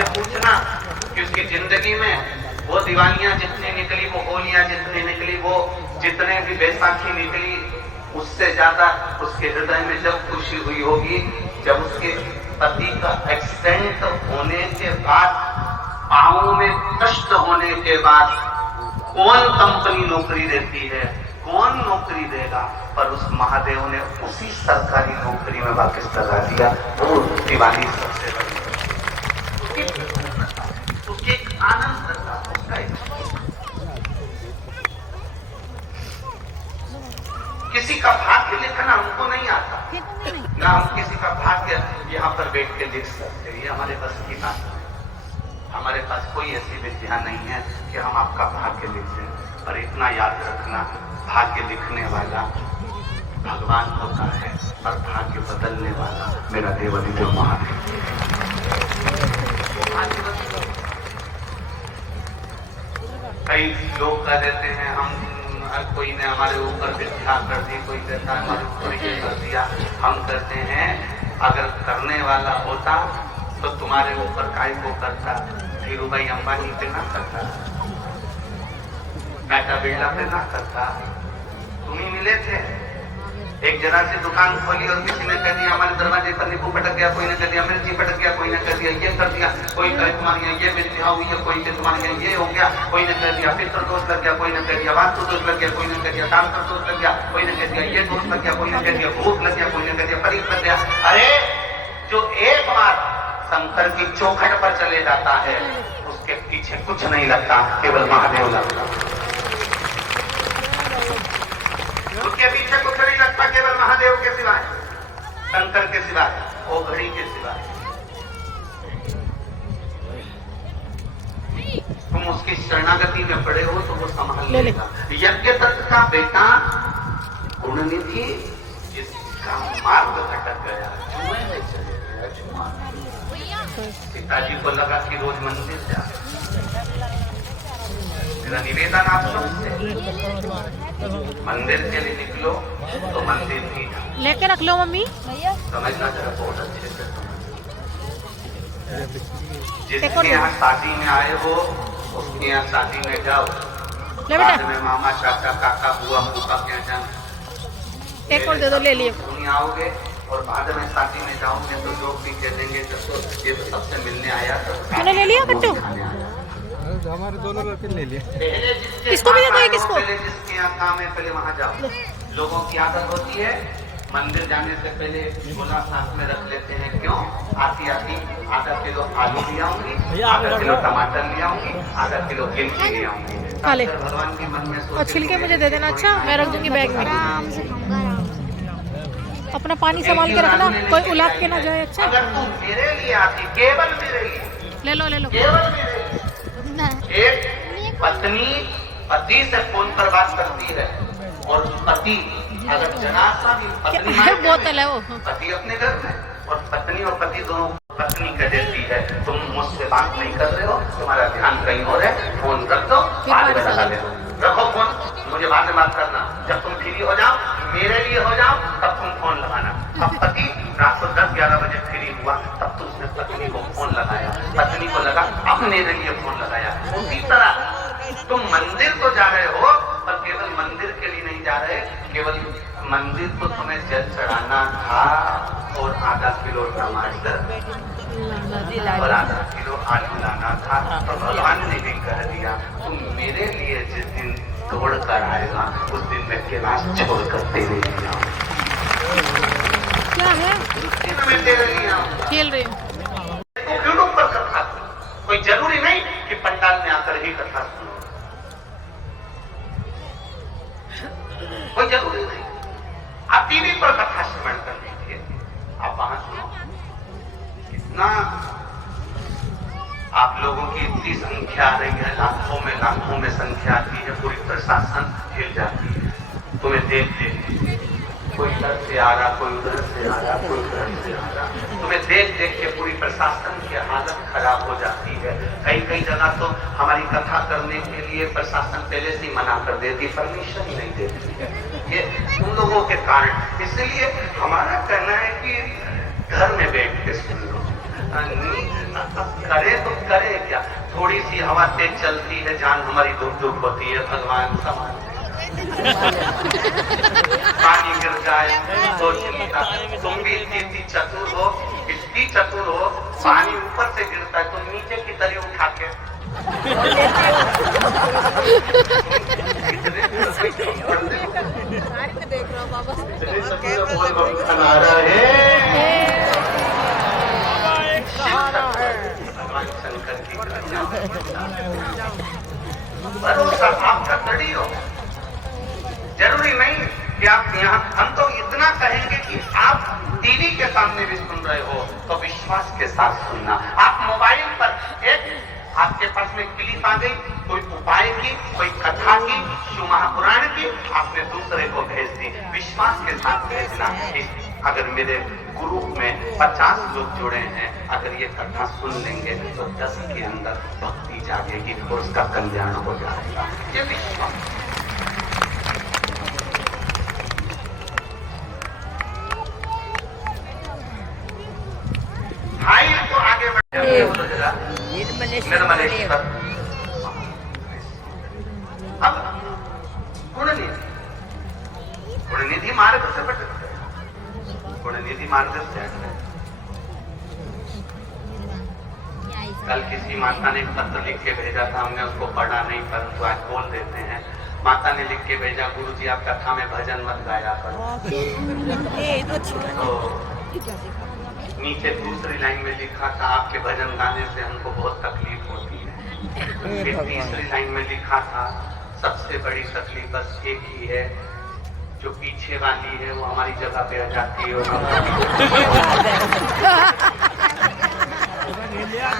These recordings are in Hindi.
उससे पूछना कि उसकी जिंदगी में वो दिवालियां जितनी निकली, वो होलियां जितनी निकली, वो जितने भी बैसाखी निकली, उससे ज्यादा उसके हृदय में जब खुशी हुई होगी जब उसके पति का एक्सीडेंट होने के बाद, पांवों में कष्ट होने के बाद कौन कंपनी नौकरी देती है, कौन नौकरी देगा, पर उस महादेव ने उसी सरकारी नौकरी में वापस लगा दिया। वो दिवाली सबसे बड़ी उसके एक आनंद था, उसका किसी का भाग्य लिखना हमको नहीं आता, ना हम किसी का भाग्य यहाँ पर बैठ के लिख सकते, ये हमारे बस की बात है। हमारे पास कोई ऐसी विद्या नहीं है कि हम आपका भाग्य लिख दें, पर इतना याद रखना, भाग्य लिखने वाला भगवान होता है, पर भाग्य बदलने वाला मेरा देवादिदेव महादेव। कई लोग कह देते हैं हम, कोई ने हमारे ऊपर विद्या कर दी, कोई कहता है हमारे ऊपर ये कर दिया। हम कहते हैं अगर करने वाला होता तो तुम्हारे ऊपर काय को करता, धीरू भाई अंबानी पे ना करता, टाटा बिरला पे ना करता, तुम ही मिले थे। एक जरा से दुकान खोली और किसी ने कह दिया हमारे दरवाजे पर नींबू पटक गया, कोई ने कह दिया मिर्ची पटक गया, कोई ने कह दिया ये कर दिया, कोई कहे तुम्हारे यहाँ ये विद्या हुई है, कोई के तुम्हारे यहाँ ये हो गया, कोई ने कह दिया पितृ दोष लग गया, कोई ने कह दिया वास्तु दोष लग गया, कोई ने कह दिया तांत्र दोष लग गया, कोई ने कह दिया ये दोष लग गया, कोई ने कह दिया भूत लग गया, कोई ने कह दिया परीत लग गया। अरे जो एक बार शंकर की चौखट पर चले जाता है उसके पीछे कुछ नहीं लगता, केवल महादेव लगता, उसके पीछे कुछ नहीं लगता, केवल महादेव के सिवाय, शंकर के सिवाय, ओ घड़ी के सिवाय। तुम उसकी शरणागति में पड़े हो तो वो संभाल लेगा। यज्ञ दत्त का बेटा गुणनिधि जिसका मार्ग भटक गया, जुए में चले गया, जुआ। पिताजी को लगा कि रोज मंदिर जा, मेरा निवेदन आप सबसे, मंदिर के लिए निकलो तो मंदिर भी लेके रख लो मम्मी, समझना जरा बहुत अच्छे से। जिसके यहाँ शादी में आए हो उसके यहाँ शादी में जाओ, बाद में मामा चाचा काका बुआ फूफा के यहाँ जाना, एक और दे दो, ले लिए तुम आओगे और बाद में शादी में जाओगे तो लोग भी कह देंगे ये तो सबसे मिलने आया था। तूने ले लिया कट्टू? हमारे दोनों लड़के ले लिया। इसको भी दे दो, किसको? पहले जिसके यहाँ काम है पहले वहाँ जाओ। लोगों की आदत होती है मंदिर जाने से पहले गोला साथ में रख लेते हैं, क्यों? आती आधा किलो आलू ले आऊंगी, आधा किलो टमाटर ले आऊंगी, आधा किलो गिलकी ले आऊंगी। भगवान के मन में और छिलके मुझे दे देना। अच्छा मैं रख दूंगी बैग में, अपना पानी संभाल के रखना, कोई उलाट के ना जाए। अच्छा अगर तुम मेरे लिए आती, केवल मेरे लिए, ले लो ले लो, केवल मेरे लिए। एक पत्नी पति से फोन पर बात करती है और पति अगर जनासा भी पत्नी बोतल है वो, पति अपने घर में और पत्नी दोनों पत्नी कह देती है तुम मुझसे बात नहीं कर रहे हो, तुम्हारा ध्यान कहीं और है, फोन रख दो, बाद में लगा लेना, रखो फोन, मुझे बाद में बात करना, जब तुम फ्री हो जाओ, मेरे लिए हो जाओ, तब तुम फोन लगाना। अब पति रात को 10-11 बजे फ्री हुआ तब तो उसने पत्नी को फोन लगाया, पत्नी को लगा अब मेरे लिए फोन लगाया। उसी तरह तुम मंदिर तो जा रहे हो पर केवल मंदिर के लिए नहीं जा रहे, केवल मंदिर को तुम्हें जल चढ़ाना था और आधा किलो टमाटर और आधा किलो आलू लाना था, तो भगवान ने भी कह दिया तुम मेरे लिए जिस दिन तोड़ कर आएगा उस दिन मैं कैलाश छोड़ कर तेरे लिए आऊंगा। क्या है? मैं तेरे लिए आऊंगा। खेल रही हूँ। क्यों लोग पर कथा, कोई जरूरी नहीं कि पंडाल में आकर ही कथा सुनो, कोई जरूरी नहीं, आप टीवी पर कथा श्रवण कर लीजिए, आप वहां सुनो। कितना आप लोगों की इतनी संख्या आ रही है, लाखों में संख्या आती है, पूरी प्रशासन हिल जाती है तुम्हें देख देख, कोई इधर से आ रहा, कोई उधर से आ रहा, कोई उधर से आ रहा, तुम्हें देख देख के पूरी प्रशासन की हालत खराब हो जाती है। कई जगह तो हमारी कथा करने के लिए प्रशासन पहले से ही मना कर देती, परमिशन ही नहीं देती है, ये उन लोगों के कारण। इसलिए हमारा कहना है कि घर में बैठ के सुन लो, करे तो करे क्या, थोड़ी सी हवा तेज चलती है जान हमारी दुख दुख होती है, भगवान समान पानी गिर जाए तो चिंता। तुम भी इतनी चतुर हो, इतनी चतुर हो, पानी ऊपर से गिरता है तुम नीचे की तरह उठा के देख रहा हूँ बाबा भगवान शंकर की भरोसा आपका दृढ़ हो। जरूरी नहीं कि आप यहाँ, हम तो इतना कहेंगे कि आप टीवी के सामने भी सुन रहे हो तो विश्वास के साथ सुनना। आप मोबाइल पर एक आपके पास में क्लिप आ गई कोई उपाय की, कोई कथा की, शिव महापुराण की, आपने दूसरे को भेज दी, विश्वास के साथ भेजना। अगर मेरे ग्रुप में 50 लोग जुड़े हैं, अगर ये कथा सुन लेंगे तो 10 के अंदर भक्ति जागेगी और उसका कल्याण हो जाएगा। ये विश्वास। भाई तो आगे बढ़ निर्मलेश्वर। अब गुणनिधि मार्ग से भटकते हैं, गुणनिधि मार्ग से। कल किसी माता ने पत्र लिख के भेजा था, हमने उसको पढ़ा नहीं, परंतु आज बोल देते हैं। माता ने लिख के भेजा, गुरुजी आप कथा में भजन मत गाया करो। तो नीचे दूसरी लाइन में लिखा था आपके भजन गाने से हमको बहुत तकलीफ होती है। फिर तीसरी लाइन में लिखा था सबसे बड़ी तकलीफ बस एक ही है, जो पीछे वाली है वो हमारी जगह पे आ जाती है।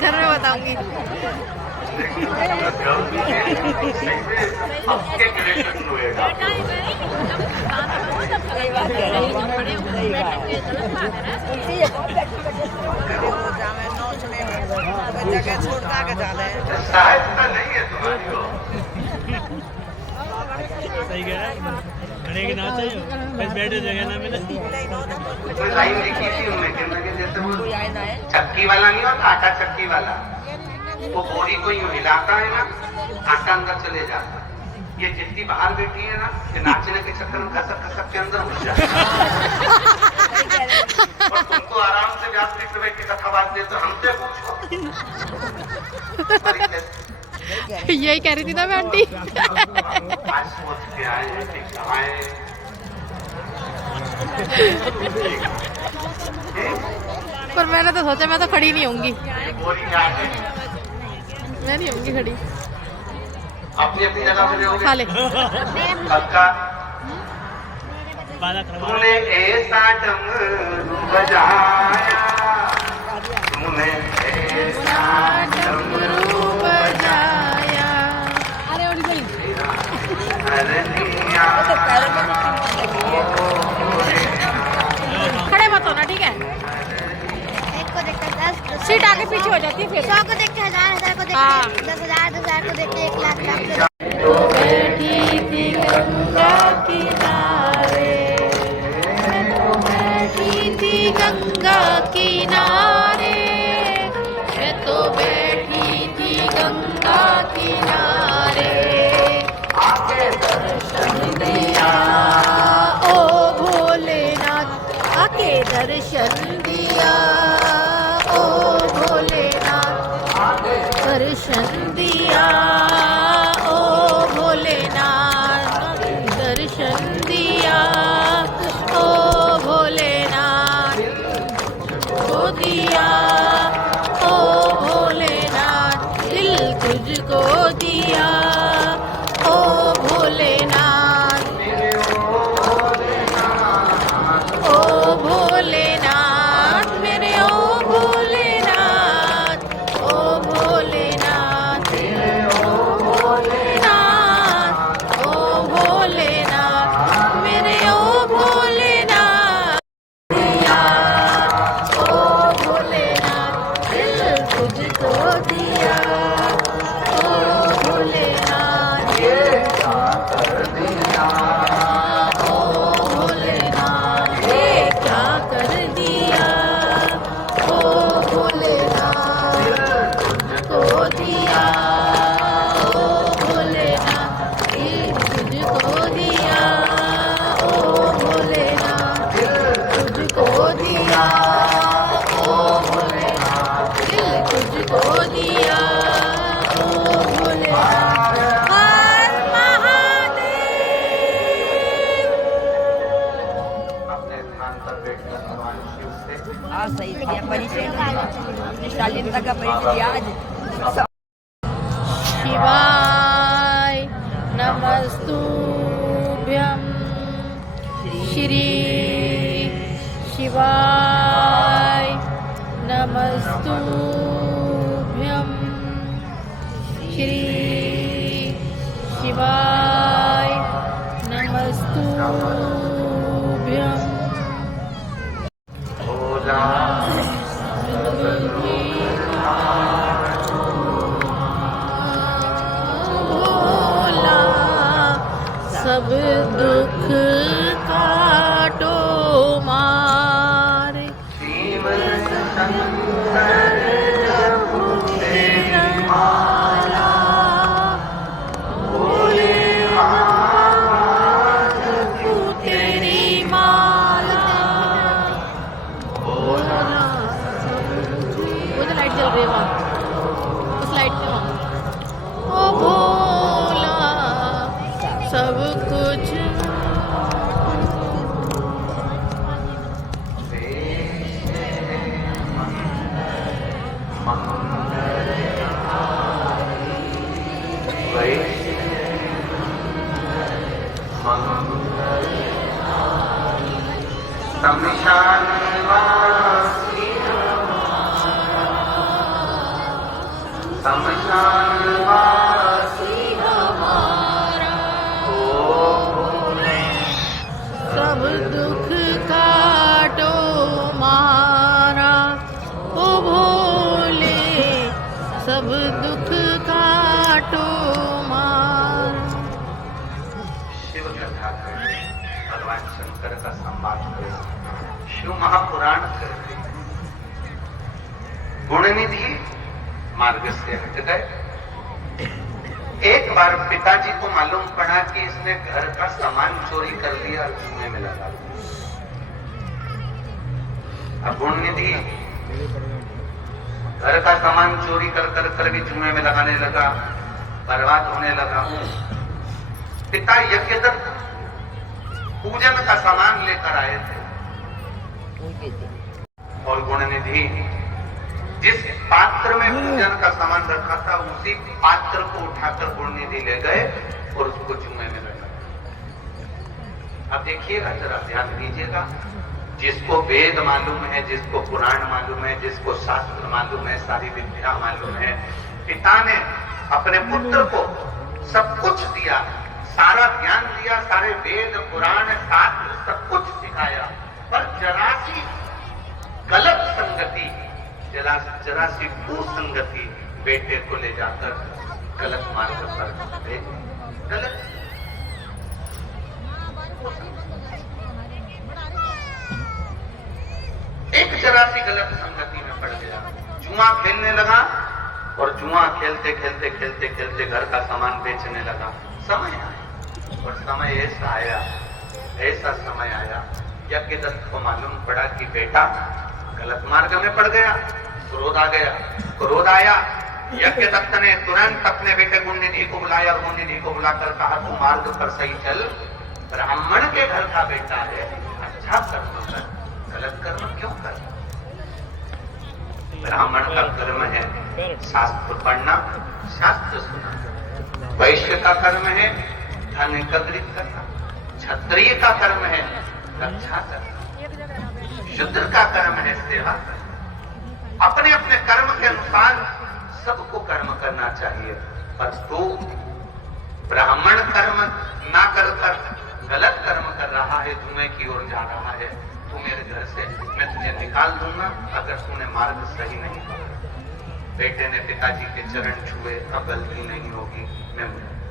घर में बताऊंगी। सहायता नहीं है तुम्हारी हो। सही कह रहा है, खड़े के ना चाहिए बस बैठे जगह ना मिले। कोई लाइन लिखी थी उन्होंने, जैसे वो चक्की वाला नहीं होता, आटा चक्की वाला, वो बोरी को यूं हिलाता है ना, आटा अंदर चले जाता। ये जितनी बाहर बैठी है ना, ये नाचने के चक्कर में खसक खसक के अंदर घुस जाती है। और तुमको आराम से व्यासपीठ पे बैठ के कथा बात दे तो हमसे पूछो। यही कह रही थी ना मैं आंटी। आज सोच के आए हैं कि कमाए। पर मैंने तो सोचा मैं तो खड़ी नहीं होंगी, बोरी में आके मैं नहीं होंगी खड़ी। अपनी अपनी जगह पे रहोगे। खा ले। पक्का तूने ऐसा डमरू बजाया, तूने ऐसा डमरू बजाया। अरे खड़े मत होना, ठीक है? सीट आगे पीछे हो जाती है फिर। 100 को देख के 1000 को देख के 10,000 10,000 को देख के 1 लाख बैठी थी गंगा किनारे, बैठी थी गंगा किनारे, मैं तो बैठी थी गंगा किनारे। आके दर्शन दिया ओ भोलेनाथ, आके दर्शन दिया ओ भोलेनाथ, दर्शन दिया ओ भोलेनाथ, दर्शन दिया ओ भोलेनाथ, को दिया ओ भोलेनाथ, दिल तुझको दिया ओ भोलेनाथ, ओ भोलेनाथ मेरे ओ भोलेनाथ, ओ भोलेनाथ, ओ भोलेनाथ मेरे ओ भोलेनाथ, दिया ओ भोलेनाथ, दिल तुझको दिया ओ भोलेनाथ, ये क्या कर दिया ओ भोलेनाथ, ये क्या कर दिया ओ भोलेनाथ। तुझको दिया तो भूले हर महादेव। अपने स्थान पर बैठकर भगवान शिव से हाँ सही दिया परिचय शालीनता का परिचय दिया आज। शिवाय नमस्तुभ्यं श्री शिवाय नमस्तुभ्यं श्री शिवाय नमस्तुभ्यं। भोला भोला सब दुख काटो मारे शिव शंकर प्रभु तेरी माला भोले हाथ तेरी माला। भोला वो तो लाइट जल रही है वहाँ, उस लाइट के वहाँ। ओ भोला सब कुछ सब दुख काटो मारा। ओ भोले सब दुख काटो मारा। शिव कथा करते भगवान शंकर का संवाद करते शिव महापुराण करते गुणनिधि मार्ग से हट गए। एक बार पिताजी को मालूम पड़ा कि इसने घर का सामान चोरी कर लिया और जुए में लगा। अब गुणनिधि घर का सामान चोरी कर भी जुए में लगाने लगा, बर्बाद होने लगा। पिता यज्ञदत्त पूजन का सामान लेकर आए थे और गुणनिधि जिस पात्र में पूजन का सामान रखा था उसी पात्र को उठाकर गुणनिधि ले गए और उसको जुए में लगा। अब देखिएगा, जरा ध्यान दीजिएगा, जिसको वेद मालूम है, जिसको पुराण मालूम है, जिसको शास्त्र मालूम है, सारी विद्या मालूम है, पिता ने अपने पुत्र को सब कुछ दिया, सारा ज्ञान दिया, सारे वेद पुराण शास्त्र सब कुछ सिखाया, पर जरा सी गलत संगति, जरा सी कुसंगति बेटे को ले जाकर गलत मार्ग पर भेज। गलत एक जरा सी गलत संगति में पड़ गया, जुआ खेलने लगा और जुआ खेलते खेलते खेलते खेलते घर का सामान बेचने लगा। समय आया और समय ऐसा समय आया यज्ञदत्त को मालूम पड़ा कि बेटा गलत मार्ग में पड़ गया। क्रोध आया। यज्ञदत्त ने तुरंत अपने बेटे गुणनिधि को बुलाया और गुणनिधि को बुलाकर कहा, तू मार्ग पर सही चल, ब्राह्मण के घर का बेटा है, अच्छा कर्म कर, गलत कर्म क्यों कर। ब्राह्मण का कर्म है शास्त्र पढ़ना, शास्त्र सुनना। वैश्य का कर्म है धन एकत्रित करना, क्षत्रिय का कर्म है रक्षा करना, शूद्र का कर्म है सेवा करना। अपने अपने कर्म के अनुसार सबको कर्म करना चाहिए, पर तू ब्राह्मण कर्म ना कर गलत कर्म कर रहा है, जुए की ओर जा रहा है, तू मेरे घर से मैं तुझे निकाल दूंगा अगर तूने मार्ग सही नहीं पकड़ा। बेटे ने पिताजी के चरण छुए, अब गलती नहीं होगी, मैं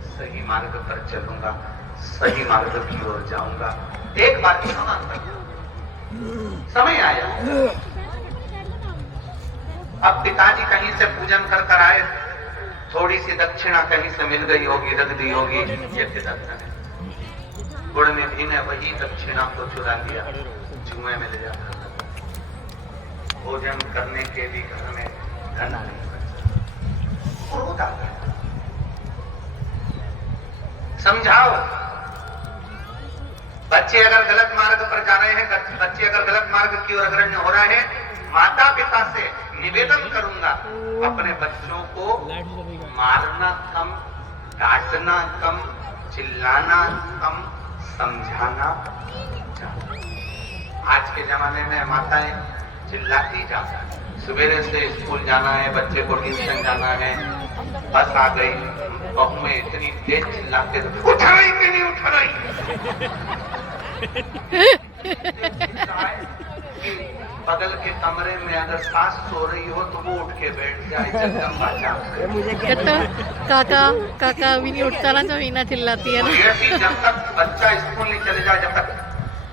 सही मार्ग पर चलूंगा, सही मार्ग की ओर जाऊंगा, एक बार क्षमा कर। समय आया, अब पिताजी कहीं से पूजन कर आए, थोड़ी सी दक्षिणा कहीं से मिल गई होगी, रख दी होगी यज्ञदत्त ने। गुणनिधि ने वही दक्षिणा को चुरा लिया, जुए में ले जाकर भोजन करने के भी घर में डरना नहीं, क्रोध आता है। समझाओ, बच्चे अगर गलत मार्ग पर जा रहे हैं, बच्चे अगर गलत मार्ग की ओर अग्रसर हो रहे हैं, माता पिता से निवेदन करूंगा अपने बच्चों को मारना कम, डांटना कम, चिल्लाना कम, समझाना ज्यादा। आज के जमाने में माताएं चिल्लाती ज्यादा, सवेरे से स्कूल जाना है, बच्चे को ट्यूशन जाना है, बस आ गई, बहू में इतनी तेज चिल्लाते उठ रही कि नहीं उठ रही। बगल के कमरे में अगर सास सो रही हो तो वो उठ के बैठ जाए, जगदम्बा जाग। कहता काका काका अभी नहीं उठता ना, जब मीना चिल्लाती है ना। ऐसी जब तक बच्चा स्कूल नहीं चले जाए, जब तक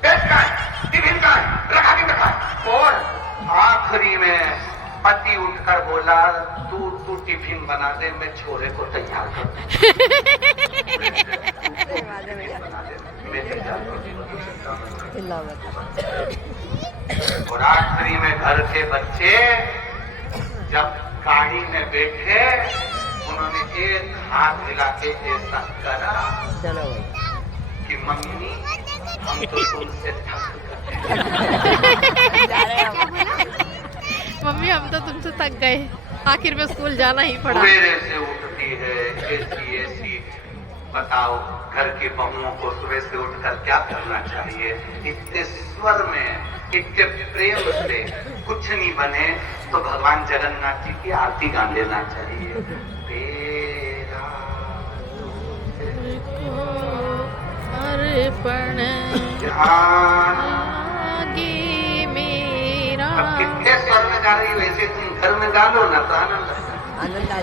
बैठ का है, टिफिन का है, रखा के रखा है। और आखिरी में पति उठकर बोला तू टिफिन बना दे, मैं छोरे को तैयार कर दूं। मैं तैयार कर दूं। और आखिरी में घर के बच्चे जब गाड़ी में बैठे, उन्होंने एक हाथ हिला के ऐसा करा कि मम्मी हम तो तुमसे थक गए। मम्मी हम तो तुमसे थक गए, आखिर में स्कूल जाना ही पड़ा। सवेरे से उठती है ऐसी, बताओ घर की बहुओं को सुबह से उठकर क्या करना चाहिए? इतने स्वर में, इतने प्रेम से कुछ नहीं बने तो भगवान जगन्नाथ जी की आरती गा लेना चाहिए। तेरा अर्पण ध्यान। आगे मेरा। अब कितने स्वर में गा रही हो, ऐसे तुम घर में गा लो ना तो आनंद आता है।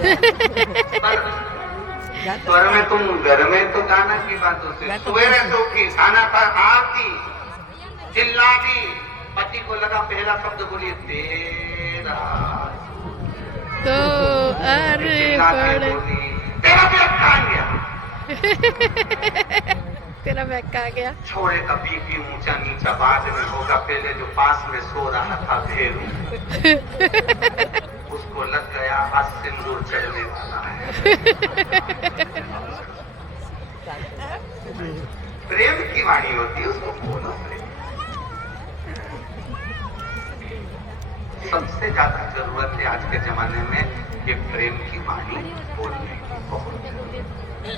स्वर में तुम घर में तो गाना की बातों से, सवेरे से उठी, खाना खा, आरती, चिल्ला दी, पति को लगा पहला शब्द बोलिए तेरा, तो चिल्ला के अर्पण बोली तेरा बैग कहाँ गया? तेरा बैग कहाँ गया? छोरे का बीपी ऊंचा नीचा बाद में होगा, पहले जो पास में सो रहा था भेरू, उसको लग गया आज सिंदूर चढ़ने वाला है। प्रेम की वाणी होती है, उसको बोलो प्रेम। सबसे ज्यादा जरूरत है आज के जमाने में ये प्रेम की वाणी बोलने की, बहुत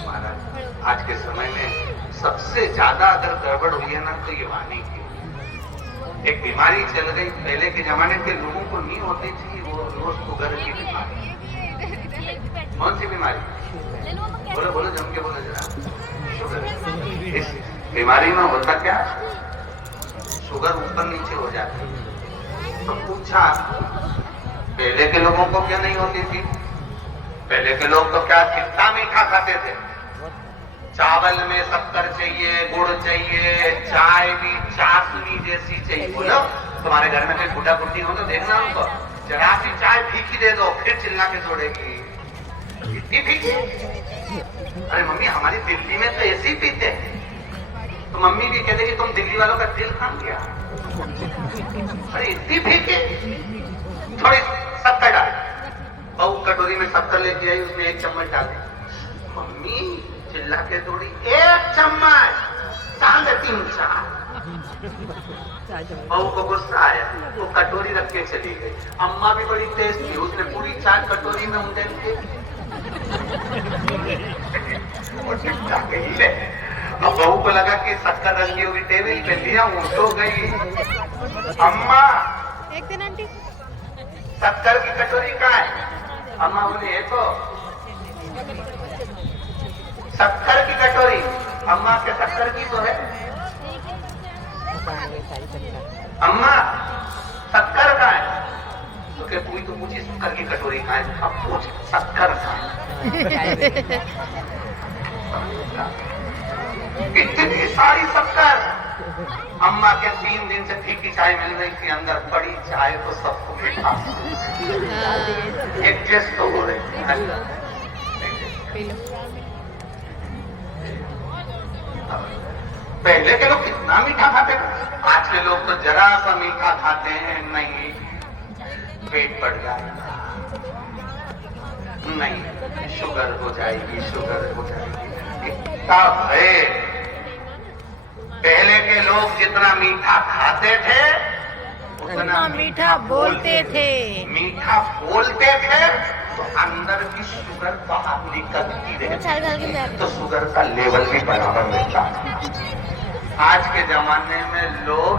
महाराज। आज के समय में सबसे ज्यादा अगर गड़बड़ हुई है ना तो ये वाणी की। एक बीमारी चल गई, पहले के जमाने के लोगों को नहीं होती थी, वो रोज शुगर की बीमारी। कौन सी बीमारी? बोलो बोलो, जम के बोलो जरा। शुगर। इस बीमारी में होता क्या, शुगर ऊपर नीचे हो जाती। तो पूछा पहले के लोगों को क्या नहीं होती थी? पहले के लोग तो क्या कितना मीठा खाते थे, चावल में शक्कर चाहिए, गुड़ चाहिए, चाय भी चाशनी जैसी चाहिए। बोलो तुम्हारे घर में कोई बूढ़ा बुढ़ी हो तो देखना उनको, जरा सी चाय फीकी दे दो, फिर चिल्ला के छोड़ेगी इतनी फीकी। अरे मम्मी हमारी दिल्ली में तो ऐसे ही पीते हैं। तो मम्मी भी कहते कि तुम दिल्ली वालों का दिल खा गया। अरे इतनी फीकी, थोड़ी शक्कर डाल। बहू कटोरी में शक्कर लेके आई, उसमें 1 चम्मच डाल दी। मम्मी चिल्ला के थोड़ी 1 चम्मच डाल दे, 3 4। बहू को गुस्सा आया, वो कटोरी रख के चली गई। अम्मा भी बड़ी तेज थी, उसने पूरी 4 कटोरी में उंडेल के ले। अब बहू को लगा कि शक्कर रखी होगी टेबल पे, लिया उठो गई। अम्मा एक दिन आंटी शक्कर की कटोरी कहाँ है? अम्मा बोली है तो शक्कर की कटोरी। अम्मा के शक्कर की तो है। अम्मा शक्कर कहाँ है? तो क्या कोई तो पूछी शक्कर की कटोरी कहाँ है? अब पूछ शक्कर कहाँ है? इतनी सारी शक्कर। अम्मा के 3 दिन से फीकी चाय मिल रही थी, अंदर पड़ी चाय तो सबको मीठा एडजस्ट तो हो रही थी। पहले के लोग कितना मीठा खाते थे, आज के लोग तो जरा सा मीठा खाते हैं, नहीं पेट बढ़ जाएगा। नहीं, शुगर हो जाएगी, शुगर हो जाएगी। इतना भय। पहले के लोग जितना मीठा खाते थे उतना मीठा बोलते थे। मीठा बोलते थे तो अंदर की शुगर बाहर निकलती रहे, तो शुगर का लेवल भी बराबर रहता था। आज के जमाने में लोग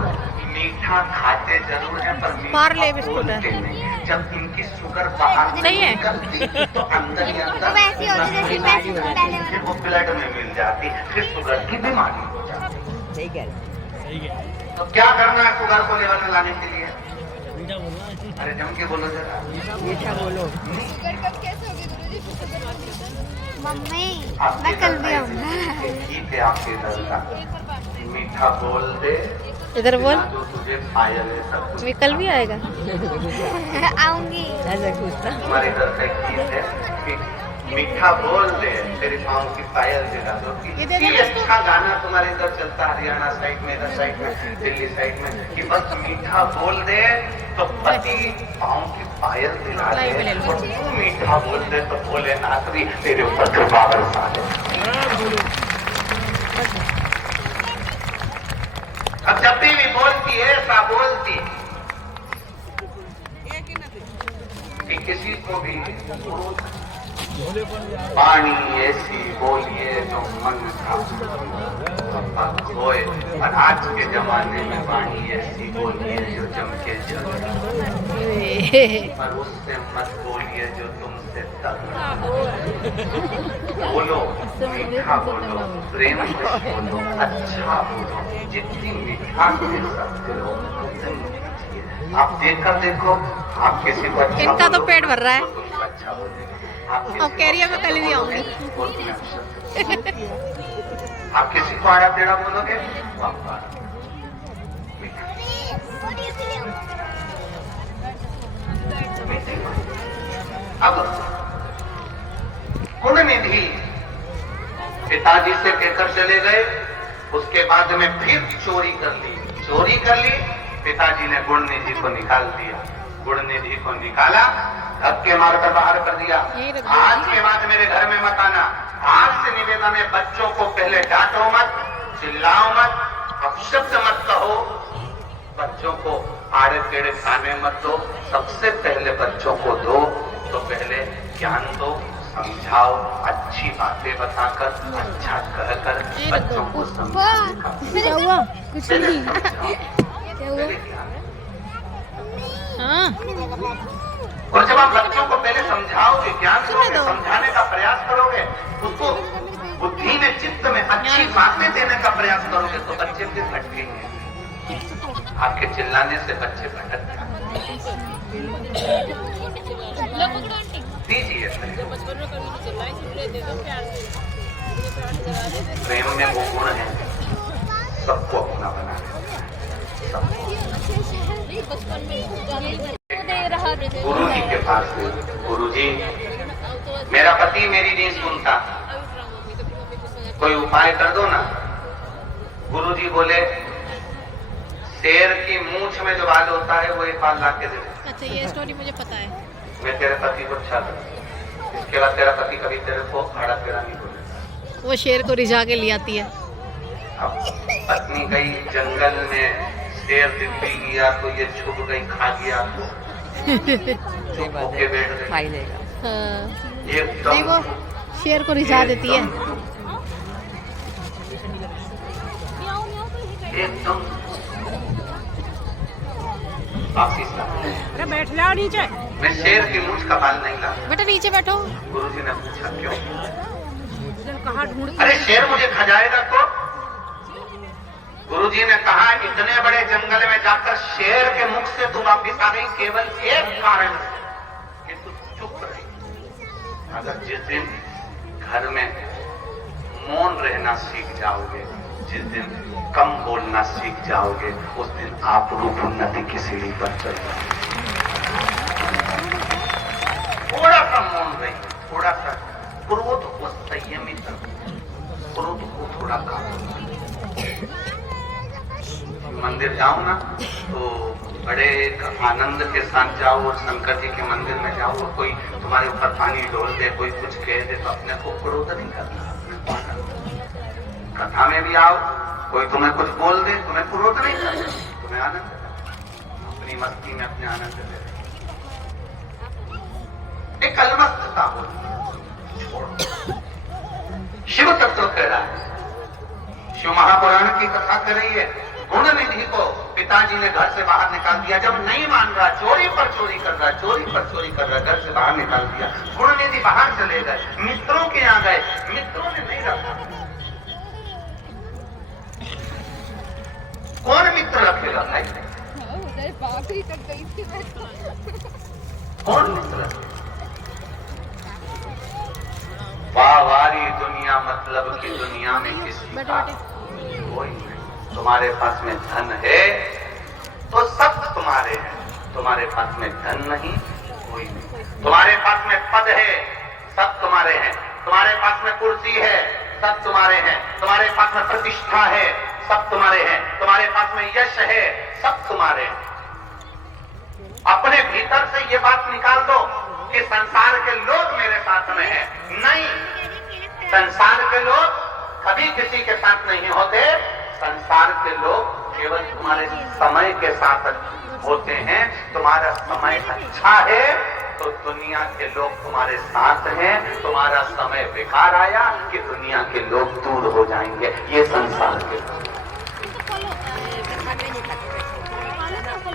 मीठा खाते जरूर हैं पर पार्ले मीठा बिस्कुट है। बोलते नहीं। जब इनकी शुगर बाहर सही है। निकलती तो अंदर ही अंदर वैसी होती जैसी वैसी पहले फिर वो ब्लड में मिल जाती, फिर शुगर की बीमारी हो जाती। सही कह रहे सही है। तो क्या करना है शुगर को लेवल में लाने के लिए? मीठा बोलना है। अरे जम के बोलो जरा। मीठा बोलो। मम्मी मैं कल भी आऊंगा। ठीक है आपके दर का मीठा बोल दे, इधर बोल, जो तुझे पायल है सब कुछ। वे कल भी आएगा। आऊंगी। ऐसा कुछ था। तुम्हारे घर का एक गीत है कि मीठा बोल दे तेरे पाँव की पायल दिला दो। ये दे दे कि अच्छा गाना तुम्हारे इधर चलता है हरियाणा साइड में, इधर साइड में, दिल्ली साइड में कि बस मीठा बोल दे तो पति पाँव की पायल दिला लाई में ले दे, लो। और तू मीठा बोल दे तो भोलेनाथ भी तेरे ऊपर कृपा बरसा दे। अब जब भी बोलती है ऐसा बोलती कि किसी को भी पानी ऐसी बोलिए जो मन का होए, और आज के जमाने में पानी ऐसी बोलिए जो जम के जले, और उससे मत बोलिए जो तुमसे तंग। बोलो मीठा बोलो, प्रेम से बोलो, अच्छा बोलो, जितनी मीठा दे सकते हो उतनी कीजिए। आप देखकर देखो, आप किसी को अच्छा इनका तो बोलो, पेट भर रहा है। तो तुमको अच्छा बोलेगा। अब कह रही है मैं कल भी आऊंगी। आप किसी को आड़ा टेढ़ा बोलोगे वाह। अब गुण निधि पिताजी से कहकर चले गए, उसके बाद में फिर चोरी कर ली। पिताजी ने गुण निधि को निकाल दिया, गुण निधि को निकाला, धक्के मारकर बाहर कर दिया। आज के बाद मेरे घर में मत आना। आज से निवेदन है, बच्चों को पहले डांटो मत, चिल्लाओ मत, अपशब्द मत कहो, बच्चों को आड़े टेढ़े खाने मत दो। सबसे पहले बच्चों को दो तो पहले ज्ञान दो, समझाओ, अच्छी बातें बताकर, अच्छा कहकर बच्चों को समझाने का क्या हुआ? कुछ पहले नहीं। समझाओ, क्या हुआ? पहले ज्ञान। हाँ और जब आप बच्चों को पहले समझाओगे, ज्ञान दोगे, समझाने का प्रयास करोगे, उसको बुद्धि में, चित्त में अच्छी बातें देने का प्रयास करोगे तो बच्चे फिर भटकेंगे। आपके चिल्लाने से बच्चे भटक जाते। दीजिए प्रेम में वो गुण है, सबको अपना बना गुरु जी के पास गई। गुरु जी मेरा पति मेरी नहीं सुनता, कोई उपाय कर दो ना। गुरु जी बोले शेर की मूंछ में जो बाल होता है वो एक बाल ला के दे दे। अच्छा ये स्टोरी मुझे पता है। मैं तेरे पति को अच्छा लगा, इसके बाद तेरा पति कभी तेरे को आड़ा तेरा नहीं बोले। वो शेर को रिझा के ले आती है। अब पत्नी गई जंगल में, शेर दिल्ली गया तो ये छुप गई, खा गया, चुप होके बैठ गई। खाई लेगा। हाँ। नहीं एकदम वो शेर को रिझा देती है। एकदम वापिस ला। अरे बैठ जाओ नीचे। मैं शेर की मूंछ का बाल नहीं ला। बेटा नीचे बैठो। गुरुजी ने पूछा क्यों? कहाँ ढूंढ। अरे शेर मुझे खा जाएगा तो? गुरुजी ने कहा इतने बड़े जंगल में जाकर शेर के मुख से तू वापिस आ गई केवल एक कारण कि तू चुप रही। अगर जिस दिन घर में मौन रहना सीख जाओगे, जिस दिन कम बोलना सीख जाओगे, उस दिन आप रूप उन्नति की सीढ़ी पर चल जाओगे। थोड़ा सा मौन रही, थोड़ा सा क्रोध को संयमित रखो, क्रोध को थोड़ा काबू। मंदिर जाओ ना तो बड़े आनंद के साथ जाओ और शंकर जी के मंदिर में जाओ और कोई तुम्हारे ऊपर पानी डोल दे, कोई कुछ कह दे तो अपने को क्रोध नहीं करना। कथा में भी आओ, कोई तुम्हें कुछ बोल दे, तुम्हें क्रोध नहीं करना, तुम्हें आनंद करना, अपनी मस्ती में अपने आनंद ले। एक अलमस्तता हो, शिव तत्व कह रहा है। शिव महापुराण की कथा कर रही है। गुण निधि को पिताजी ने घर से बाहर निकाल दिया, जब नहीं मान रहा, चोरी पर चोरी कर रहा, चोरी पर चोरी कर रहा, घर से बाहर निकाल दिया। गुण निधि बाहर चले गए, मित्रों के यहाँ गए, मित्रों ने नहीं रखा। कौन मित्र रखेगा भाई? कौन मित्र? वाहवारी दुनिया, मतलब की दुनिया में किसी का कोई नहीं। तुम्हारे पास में धन है तो सब तुम्हारे हैं, तुम्हारे पास में धन नहीं कोई नहीं। तुम्हारे पास में पद है, सब तुम्हारे हैं। तुम्हारे पास में कुर्सी है, सब तुम्हारे हैं। तुम्हारे पास में प्रतिष्ठा है, सब तुम्हारे हैं। तुम्हारे पास में यश है, सब तुम्हारे हैं। अपने भीतर से ये बात निकाल दो कि संसार के लोग मेरे साथ में हैं। नहीं, संसार के लोग कभी किसी के साथ नहीं होते। संसार के लोग केवल तुम्हारे समय के साथ होते हैं। तुम्हारा समय अच्छा है तो दुनिया के लोग तुम्हारे साथ हैं। तुम्हारा समय बेकार आया कि दुनिया के लोग दूर हो जाएंगे। ये संसार के लोग,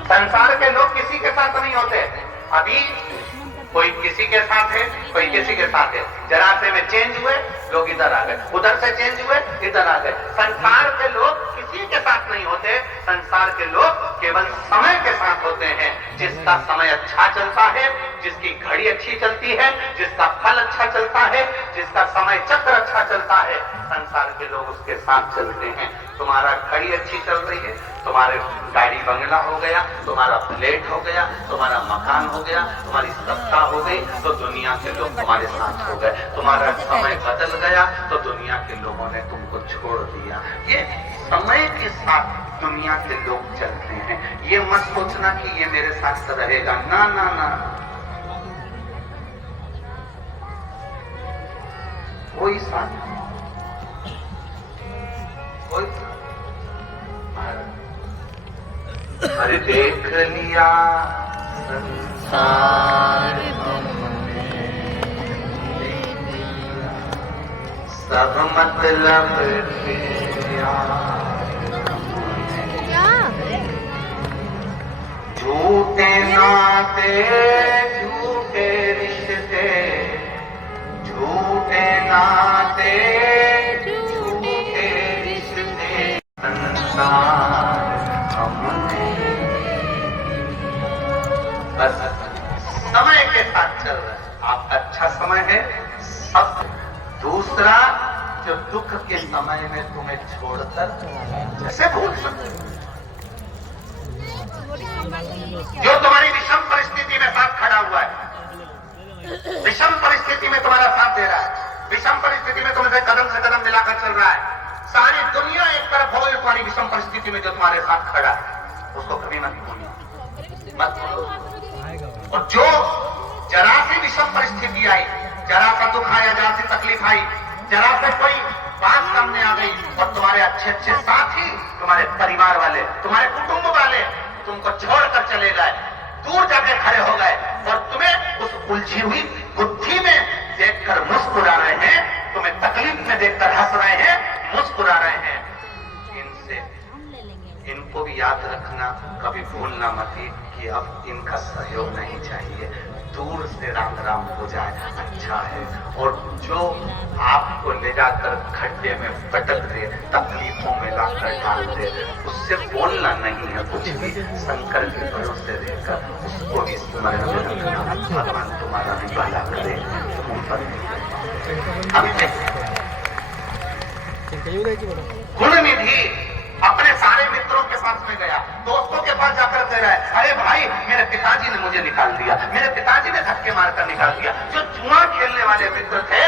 संसार के लोग किसी के साथ नहीं होते। अभी कोई किसी के साथ है, कोई किसी के साथ है। जरा से में चेंज हुए, लोग इधर आ गए, उधर से चेंज हुए, इधर आ गए। संसार के लोग किसी के साथ नहीं होते। संसार के लोग केवल समय के साथ होते हैं। जिसका समय अच्छा चलता है, जिसकी घड़ी अच्छी चलती है, जिसका फल अच्छा चलता है, जिसका समय चक्र अच्छा चलता है, संसार के लोग उसके साथ चलते हैं। तुम्हारा घड़ी अच्छी चल रही है, तुम्हारे गाड़ी बंगला हो गया, तुम्हारा फ्लैट हो गया, तुम्हारा मकान हो गया, तुम्हारी सत्ता हो गई तो दुनिया के लोग तुम्हारे साथ हो गए। तुम्हारा समय बदल गया तो दुनिया के लोगों ने तुमको छोड़ दिया। ये समय के साथ दुनिया के लोग चलते हैं। ये मत सोचना कि ये मेरे साथ रहेगा। ना ना ना, कोई साथ, कोई अरे देख लिया संसार सब मतलब तेरा, झूठे नाते झूठे रिश्ते, झूठे नाते झूठे रिश्ते, संसार हमने बस समय के साथ चल रहा है। आप अच्छा समय है सब। दूसरा, जो दुख के समय में तुम्हें छोड़कर जैसे भूल सकते, जो तुम्हारी विषम परिस्थिति में साथ खड़ा हुआ है, विषम परिस्थिति में तुम्हारा साथ दे रहा है, विषम परिस्थिति में तुमसे कदम से कदम मिलाकर चल रहा है। सारी दुनिया एक तरफ हो, तुम्हारी विषम परिस्थिति में जो तुम्हारे साथ खड़ा है, उसको कभी मत भूलो, मत भूलो। और जो जरा सी विषम परिस्थिति आई, जरा सा दुख आया, जरा सी तकलीफ आई, जरा से कोई बात सामने आ गई और तुम्हारे अच्छे अच्छे साथी, तुम्हारे परिवार वाले, तुम्हारे कुटुंब वाले तुमको छोड़कर चले गए, दूर जाके खड़े हो गए और तुम्हें उस उलझी हुई बुद्धि में देखकर मुस्कुरा रहे हैं, तुम्हें तकलीफ में देखकर हंस रहे हैं, मुस्कुरा रहे हैं। इनको भी याद रखना, कभी भूलना मत कि अब इनका सहयोग नहीं चाहिए। दूर से राम राम हो जाए अच्छा है। और जो आपको ले जाकर खड्डे में पटक दे, तकलीफों में लाकर डाल दे, उससे बोलना नहीं है कुछ भी। शंकर के भरोसे रहकर उसको भी स्मरण में रखना, भगवान तुम्हारा भी भला करे। तुम पर गुण निधि अपने सारे मित्रों के पास में गया, दोस्तों के पास जाकर कह रहा है, अरे भाई मेरे पिताजी ने मुझे निकाल दिया, मेरे पिताजी ने धक्के मारकर निकाल दिया। जो जुआ खेलने वाले मित्र थे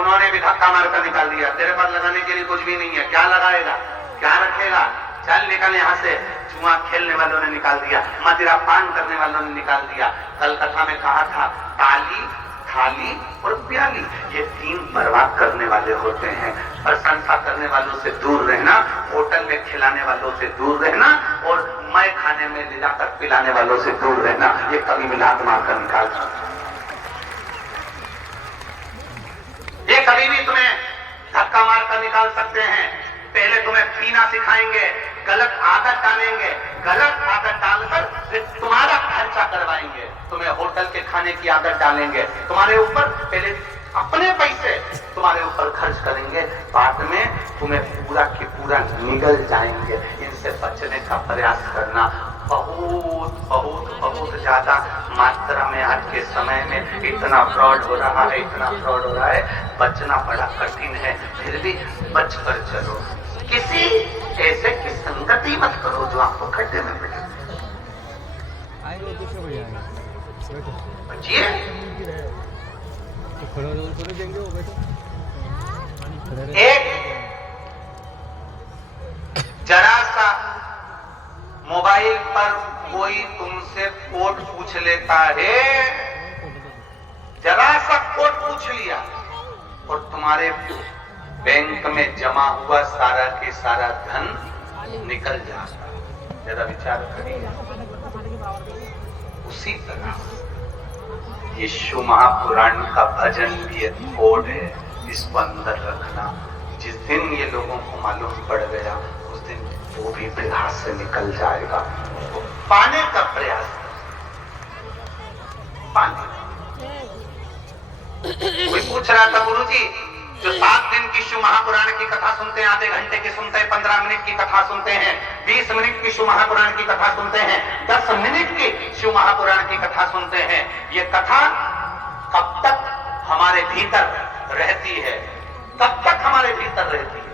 उन्होंने भी धक्का मारकर निकाल दिया। तेरे पास लगाने के लिए कुछ भी नहीं है, क्या लगाएगा, क्या रखेगा? चल निकल यहाँ से। जुआ खेलने वालों ने निकाल दिया, मदिरा पान करने वालों ने निकाल दिया। कल कथा में कहा था ताली, थाली और प्याली, ये 3 बर्बाद करने वाले होते हैं। प्रशंसा करने वालों से दूर रहना, होटल में खिलाने वालों से दूर रहना और मैं खाने में ले जाकर पिलाने वालों से दूर रहना। ये कभी मिलाद मार कर निकाल सकता, ये कभी भी तुम्हें धक्का मार कर निकाल सकते हैं। पहले तुम्हें पीना सिखाएंगे, गलत आदत डालेंगे, गलत आदत डालकर फिर तुम्हारा खर्चा करवाएंगे, तुम्हें होटल के खाने की आदत डालेंगे, तुम्हारे ऊपर पहले अपने पैसे तुम्हारे ऊपर खर्च करेंगे, बाद में तुम्हें पूरा की पूरा निगल जाएंगे। इनसे बचने का प्रयास करना। बहुत बहुत बहुत ज्यादा मात्रा में आज के समय में इतना फ्रॉड हो रहा है, इतना फ्रॉड हो रहा है, बचना बड़ा कठिन है। फिर भी बच कर चलो, किसी ऐसे की संगति मत करो जो आपको खड्डे में बैठे। आएंगे वो दूसरे भैया आएंगे, बैठो बचिए, थोड़े देंगे वो, बैठो। एक जरा सा मोबाइल पर कोई तुमसे कोड पूछ लेता है, जरा सा कोड पूछ लिया और तुम्हारे बैंक में जमा हुआ सारा के सारा धन निकल जाता है। जरा विचार करिए। उसी तरह ये शिव महापुराण का भजन भी एक कोड है, इसको अंदर रखना। जिस दिन ये लोगों को मालूम पड़ गया उस दिन वो भी बिहार से निकल जाएगा। तो पाने का प्रयास पाने। कोई पूछ रहा था गुरुजी, जो 7 दिन की शिव महापुराण की कथा सुनते हैं, आधे घंटे की सुनते हैं, 15 मिनट की कथा सुनते हैं, 20 मिनट की शिव महापुराण की कथा सुनते हैं, 10 मिनट की शिव महापुराण की कथा सुनते हैं, ये कथा कब तक हमारे भीतर रहती है, कब तक हमारे भीतर रहती है?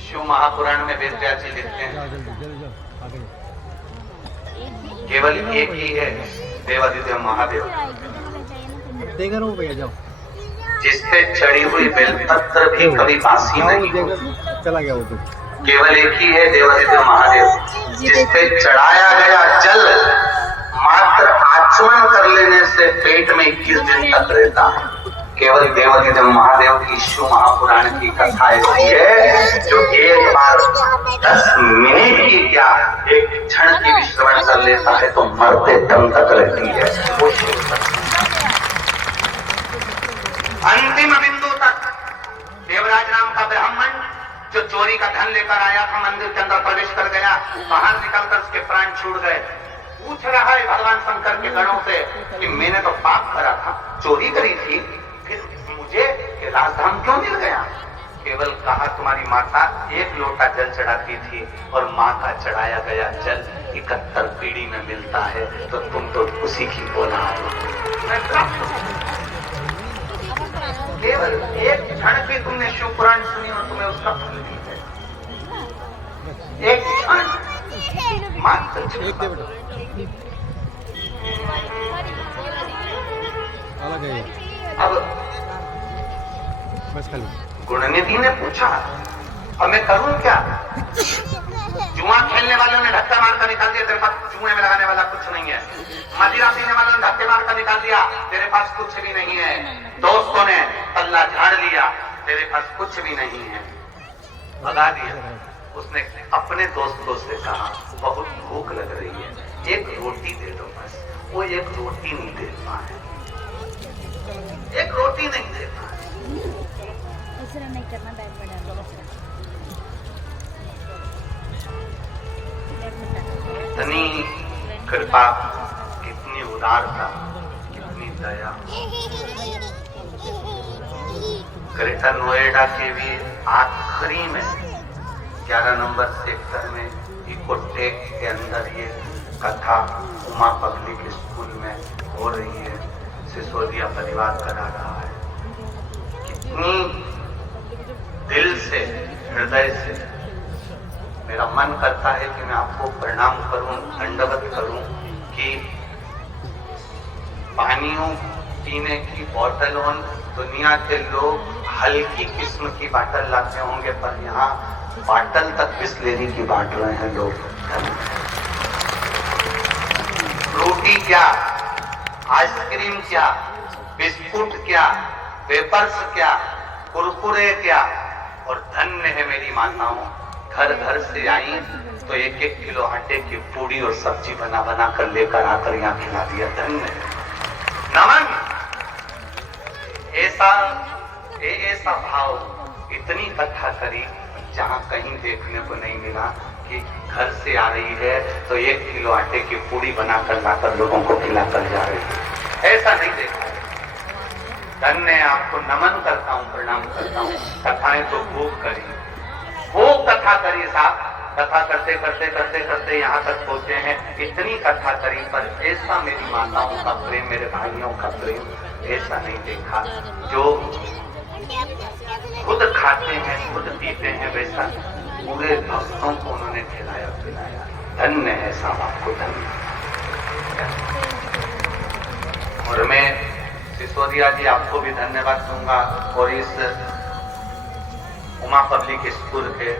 शिव महापुराण में वेदव्यास जी लिखते हैं केवल एक ही है, देवादिदेव महादेव, देगा ना वो भैया, जाओ। जिस पे चढ़ी हुई बेलपत्र भी कभी बासी नहीं होती। चला गया वो तो। केवल एक ही है, देवादिदेव महादेव, जिस पे चढ़ाया गया जल मात्र आचमन कर लेने से पेट में 21 दिन तक रहता है। केवल देवादिदेव महादेव की शिव महापुराण की कथा ऐसी है जो एक बार 10 मिनट की क्या एक क्षण की भी श्रवण कर लेता है तो मरते दम तक रहती है। वो अंतिम बिंदु तक देवराज नाम का ब्राह्मण जो चोरी का धन लेकर आया था, मंदिर के अंदर प्रवेश कर गया, बाहर निकलकर उसके प्राण छूट गए। पूछ रहा है भगवान शंकर के गणों से कि मैंने तो पाप करा था, चोरी करी थी, फिर मुझे राजधाम क्यों मिल गया? केवल कहा तुम्हारी माता 1 लोटा जल चढ़ाती थी और माँ का चढ़ाया गया जल 71 पीढ़ी में मिलता है, तो तुम तो उसी की औलाद हो। केवल एक क्षण की तुमने शिव पुराण सुनी और तुम्हें उसका फल भी है। एक क्षण मात्र अलग है। अब बस खाली गुणनिधि ने पूछा अब मैं करूं क्या? जुआ खेलने वालों ने धक्का मारकर निकाल दिया, तेरे पास जुए में लगाने वाला कुछ नहीं है। मदिरा पीने वालों ने धक्के मारकर निकाल दिया, तेरे पास कुछ भी नहीं है। दोस्तों ने तल्ला झाड़ लिया, तेरे पास कुछ भी नहीं है, भगा दिया। उसने अपने दोस्तों से कहा बहुत भूख लग रही है, एक रोटी दे दो बस। वो एक रोटी नहीं दे पाए, एक रोटी नहीं दे पाए। नहीं करना, बैग में डालो। इतनी कृपा, कितनी उदारता, कितनी दया। ग्रेटर नोएडा के भी आखिरी में 11 नंबर सेक्टर में इकोटेक के अंदर ये कथा उमा पब्लिक स्कूल में हो रही है। सिसोदिया परिवार करा रहा है। कितनी दिल से, हृदय से मेरा मन करता है कि मैं आपको प्रणाम करूं, दंडवत करूं कि पानियों पीने की बोतल हो, दुनिया के लोग हल्की किस्म की बोतल लाते होंगे, पर यहाँ बोतल तक बिस्लेरी की बांट रहे हैं लोग। रोटी क्या, आइसक्रीम क्या, बिस्कुट क्या, वेपर्स क्या, कुरकुरे क्या, और धन्य है मेरी माताओं, घर घर से आई तो 1-1 किलो आटे की पूड़ी और सब्जी बना बना कर लेकर आकर यहाँ खिला दिया। धन्य नमन। ऐसा भाव, इतनी कथा करी जहाँ कहीं देखने को नहीं मिला कि घर से आ रही है तो 1 किलो आटे की पूड़ी बनाकर लाकर लोगों को खिलाकर जा रही है। ऐसा नहीं देखा। धन्य, आपको नमन करता हूँ, प्रणाम करता हूँ। कथाएं तो खूब करी, खूब कथा करी साहब। कथा करते करते करते करते यहाँ तक पहुंचे हैं, इतनी कथा करी, पर ऐसा मेरी माताओं का प्रेम, मेरे भाइयों का प्रेम ऐसा नहीं देखा। जो खुद खाते हैं, खुद पीते हैं, वैसा पूरे भक्तों को उन्होंने खिलाया पिलाया। धन्य है साहब, आपको धन्य। और मैं सिसोदिया जी आपको भी धन्यवाद दूंगा, और इस उमा पब्लिक स्कूल के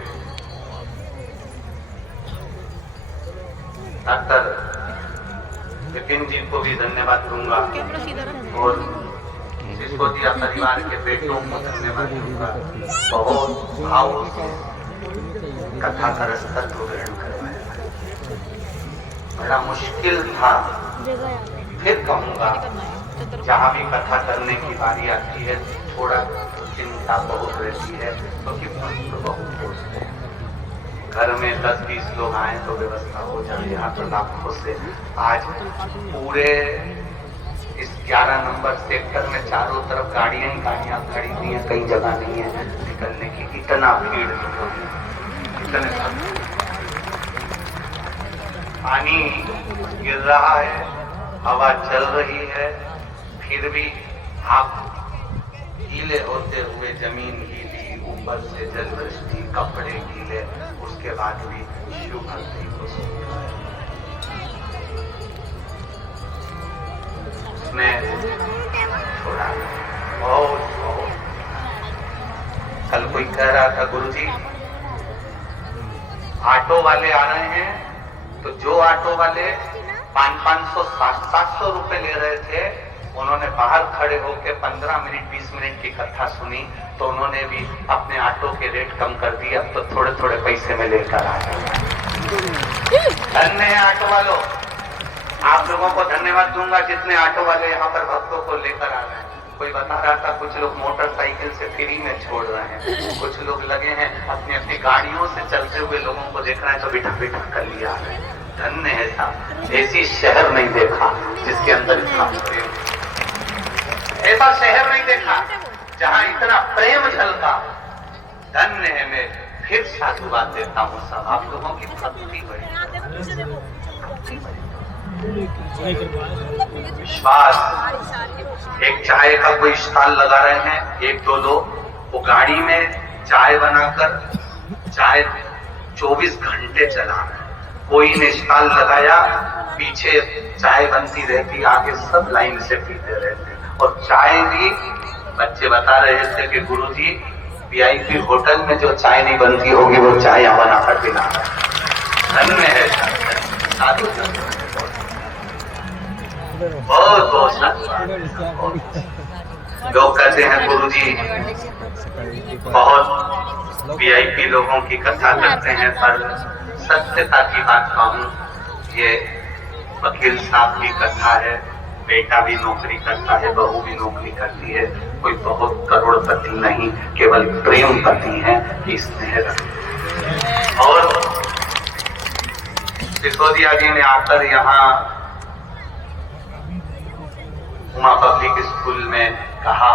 डॉक्टर विपिन जी को भी धन्यवाद दूंगा, और सिसोदिया परिवार के बेटों को धन्यवाद दूंगा। बहुत भाव से कथा का रसतत्व ग्रहण करवाया। बड़ा मुश्किल था, फिर कहूंगा जहाँ भी कथा करने की बारी आती है थोड़ा चिंता बहुत रहती है, क्योंकि तो बहुत होते हैं। घर में 10-20 लोग आए तो व्यवस्था हो जाए। यहाँ तो लाखों से आज पूरे इस 11 नंबर सेक्टर में चारों तरफ गाड़ियां ही गाड़ियां खड़ी हुई हैं, कई जगह नहीं है निकलने की। इतना भीड़, इतने पानी गिर रहा है, हवा चल रही है, फिर भी आप गीले होते हुए जमीन गीली, ऊपर से जल वृष्टि, कपड़े गीले, उसके बाद भी शिव भक्ति को उसने छोड़ा। बहुत कल कोई कह रहा था, गुरुजी ऑटो वाले आ रहे हैं, तो जो ऑटो वाले 500, 700 रुपए ले रहे थे, उन्होंने बाहर खड़े होकर 15 मिनट 20 मिनट की कथा सुनी, तो उन्होंने भी अपने ऑटो के रेट कम कर दिए। अब तो थोड़े थोड़े पैसे में लेकर आ गए। धन्य है ऑटो वालों, आप लोगों को धन्यवाद दूंगा जितने ऑटो वाले यहाँ पर भक्तों को लेकर आ रहे हैं। कोई बता रहा था कुछ लोग मोटरसाइकिल से फ्री में छोड़ रहे हैं, कुछ लोग लगे हैं अपनी अपनी गाड़ियों से चलते हुए लोगों को देखना है तो बिठा बिठा कर लिया है। धन्य है साहब, ऐसी शहर नहीं देखा जिसके अंदर इतना प्रेम, ऐसा शहर नहीं देखा जहां इतना प्रेम झलका। धन्य है। मैं फिर साधुवाद देता हूँ सब, आप लोगों की भक्ति बड़ी, विश्वास। एक चाय का कोई स्टॉल लगा रहे हैं, 1-2 लोग, वो गाड़ी में चाय बनाकर चाय 24 घंटे चला रहे हैं। कोई ने स्टॉल लगाया, पीछे चाय बनती रहती, आगे सब लाइन से पीते रहते। और चाय भी बच्चे बता रहे थे कि गुरुजी VIP होटल में जो चाय नहीं बनती होगी वो चाय यहाँ बनाकर पिला रहे हैं। धन्य है साधु, बहुत बहुत साधु। लोग कहते हैं गुरुजी बहुत VIP लोगों की कथा करते हैं, पर सत्यता की बात कहूँ, ये वकील साहब की कथा है। बेटा भी नौकरी करता है, बहू भी नौकरी करती है, कोई बहुत करोड़पति नहीं, केवल प्रेम पति है, स्नेह। और सिसोदिया जी ने आकर यहाँ उमा पब्लिक स्कूल में कहा,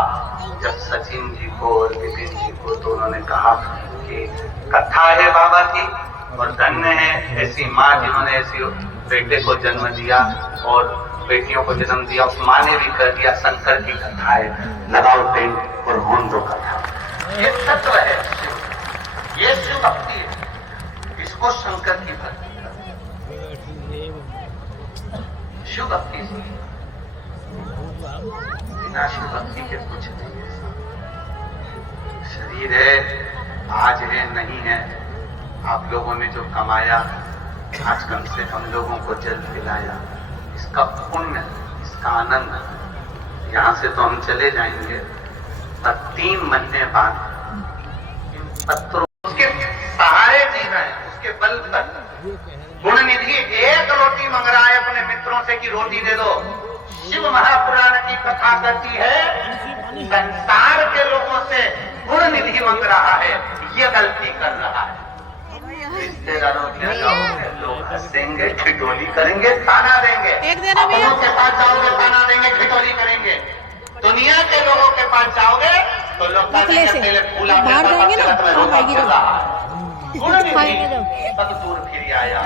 जब सचिन जी को और विपिन जी को, तो उन्होंने कहा कि कथा है बाबा की, और धन्य है ऐसी माँ जिन्होंने ऐसी बेटे को जन्म दिया और बेटियों को जन्म दिया। उस माँ ने भी कह दिया शंकर की कथा है, लगाओ टेंट और होन दो कथा। ये तत्व है, ये शिव भक्ति है, इसको शंकर की भक्ति शिव भक्ति। अविनाशी भक्ति के कुछ नहीं है। शरीर है, आज है नहीं है। आप लोगों ने जो कमाया, आज कम से कम लोगों को जल पिलाया, इसका पुण्य, इसका आनंद। यहाँ से तो हम चले जाएंगे, पर 3 महीने बाद इन पत्रों उसके सहारे जी रहे हैं, उसके बल पर। गुणनिधि एक रोटी मांग रहा है अपने मित्रों से कि रोटी दे दो। शिव महापुराण की कथा करती है, संसार के लोगों से गुणनिधि मांग रहा है, ये गलती कर रहा है। रिश्तेदारों के जाओगे, लोग हंसेंगे, ठिठोली करेंगे, ताना देंगे। अपनों के पास जाओगे, ताना देंगे, ठिठोली करेंगे। दुनिया के लोगों के पास जाओगे तो लोग पहले फूला बाहर जाएंगे ना, तब दूर फिर आया।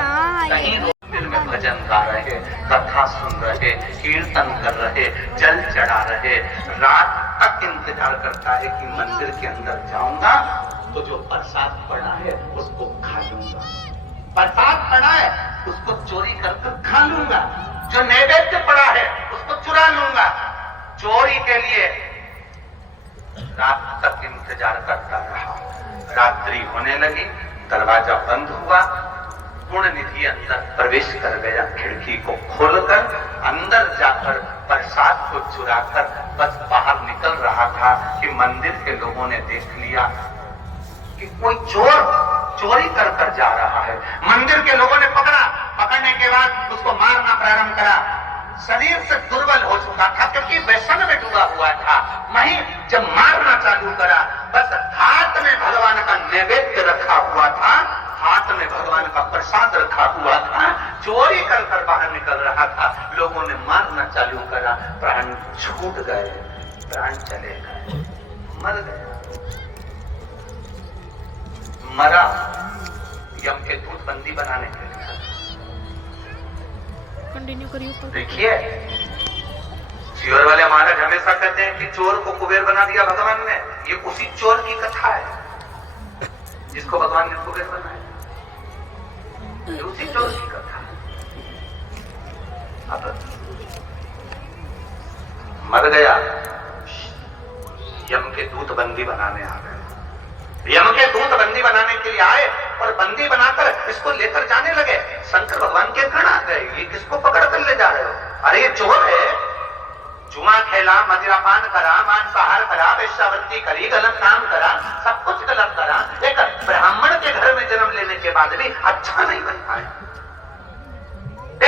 कहीं मंदिर में भजन गा रहे, कथा सुन रहे, कीर्तन कर रहे, जल चढ़ा रहे, रात तक इंतजार करता है कि मंदिर के अंदर जाऊंगा तो जो प्रसाद पड़ा है उसको खा लूंगा। प्रसाद पड़ा है उसको चोरी कर खा लूंगा। जो नैवेद्य पड़ा है उसको चुरा लूंगा। चोरी के लिए रात तक इंतजार करता रहा। रात्रि होने लगी, दरवाजा बंद हुआ। गुणनिधि अंदर प्रवेश कर गया, खिड़की को खोलकर अंदर जाकर प्रसाद को चुराकर बस बाहर निकल रहा था कि मंदिर के लोगों ने देख लिया कि कोई चोर चोरी कर कर जा रहा है। मंदिर के लोगों ने पकड़ा, पकड़ने के बाद उसको मारना प्रारंभ करा। शरीर से दुर्बल हो चुका था क्योंकि व्यसन में डूबा हुआ था। वहीं जब मारना चालू करा, बस हाथ में भगवान का नैवेद्य रखा हुआ था, हाथ में भगवान का प्रसाद रखा हुआ था, चोरी कर कर बाहर निकल रहा था। लोगों ने मारना चालू करा, प्राण छूट गए, प्राण चले गए, मर गया। मरा यम के दूत बंदी बनाने के लिए। कंटिन्यू करिए। देखिए, चोर वाले महाराज हमेशा कहते हैं कि चोर को कुबेर बना दिया भगवान ने। ये उसी चोर की कथा है जिसको भगवान ने कुबेर बनाया। ये उसी चोर की कथा है। अब मर गया, यम के दूत बंदी बनाने आ गए। यम के दूत बंदी बनाने के लिए आए और बंदी बनाकर इसको लेकर जाने लगे। शंकर भगवान के गण आ गए, ये किसको पकड़ कर ले जा रहे हो? अरे ये चोर है, जुआ खेला, मदिरापान करा, मांसाहार करा, वेश्यावृत्ति करी, गलत काम करा, सब कुछ गलत करा। एक ब्राह्मण के घर में जन्म लेने के बाद भी अच्छा नहीं बन पाए।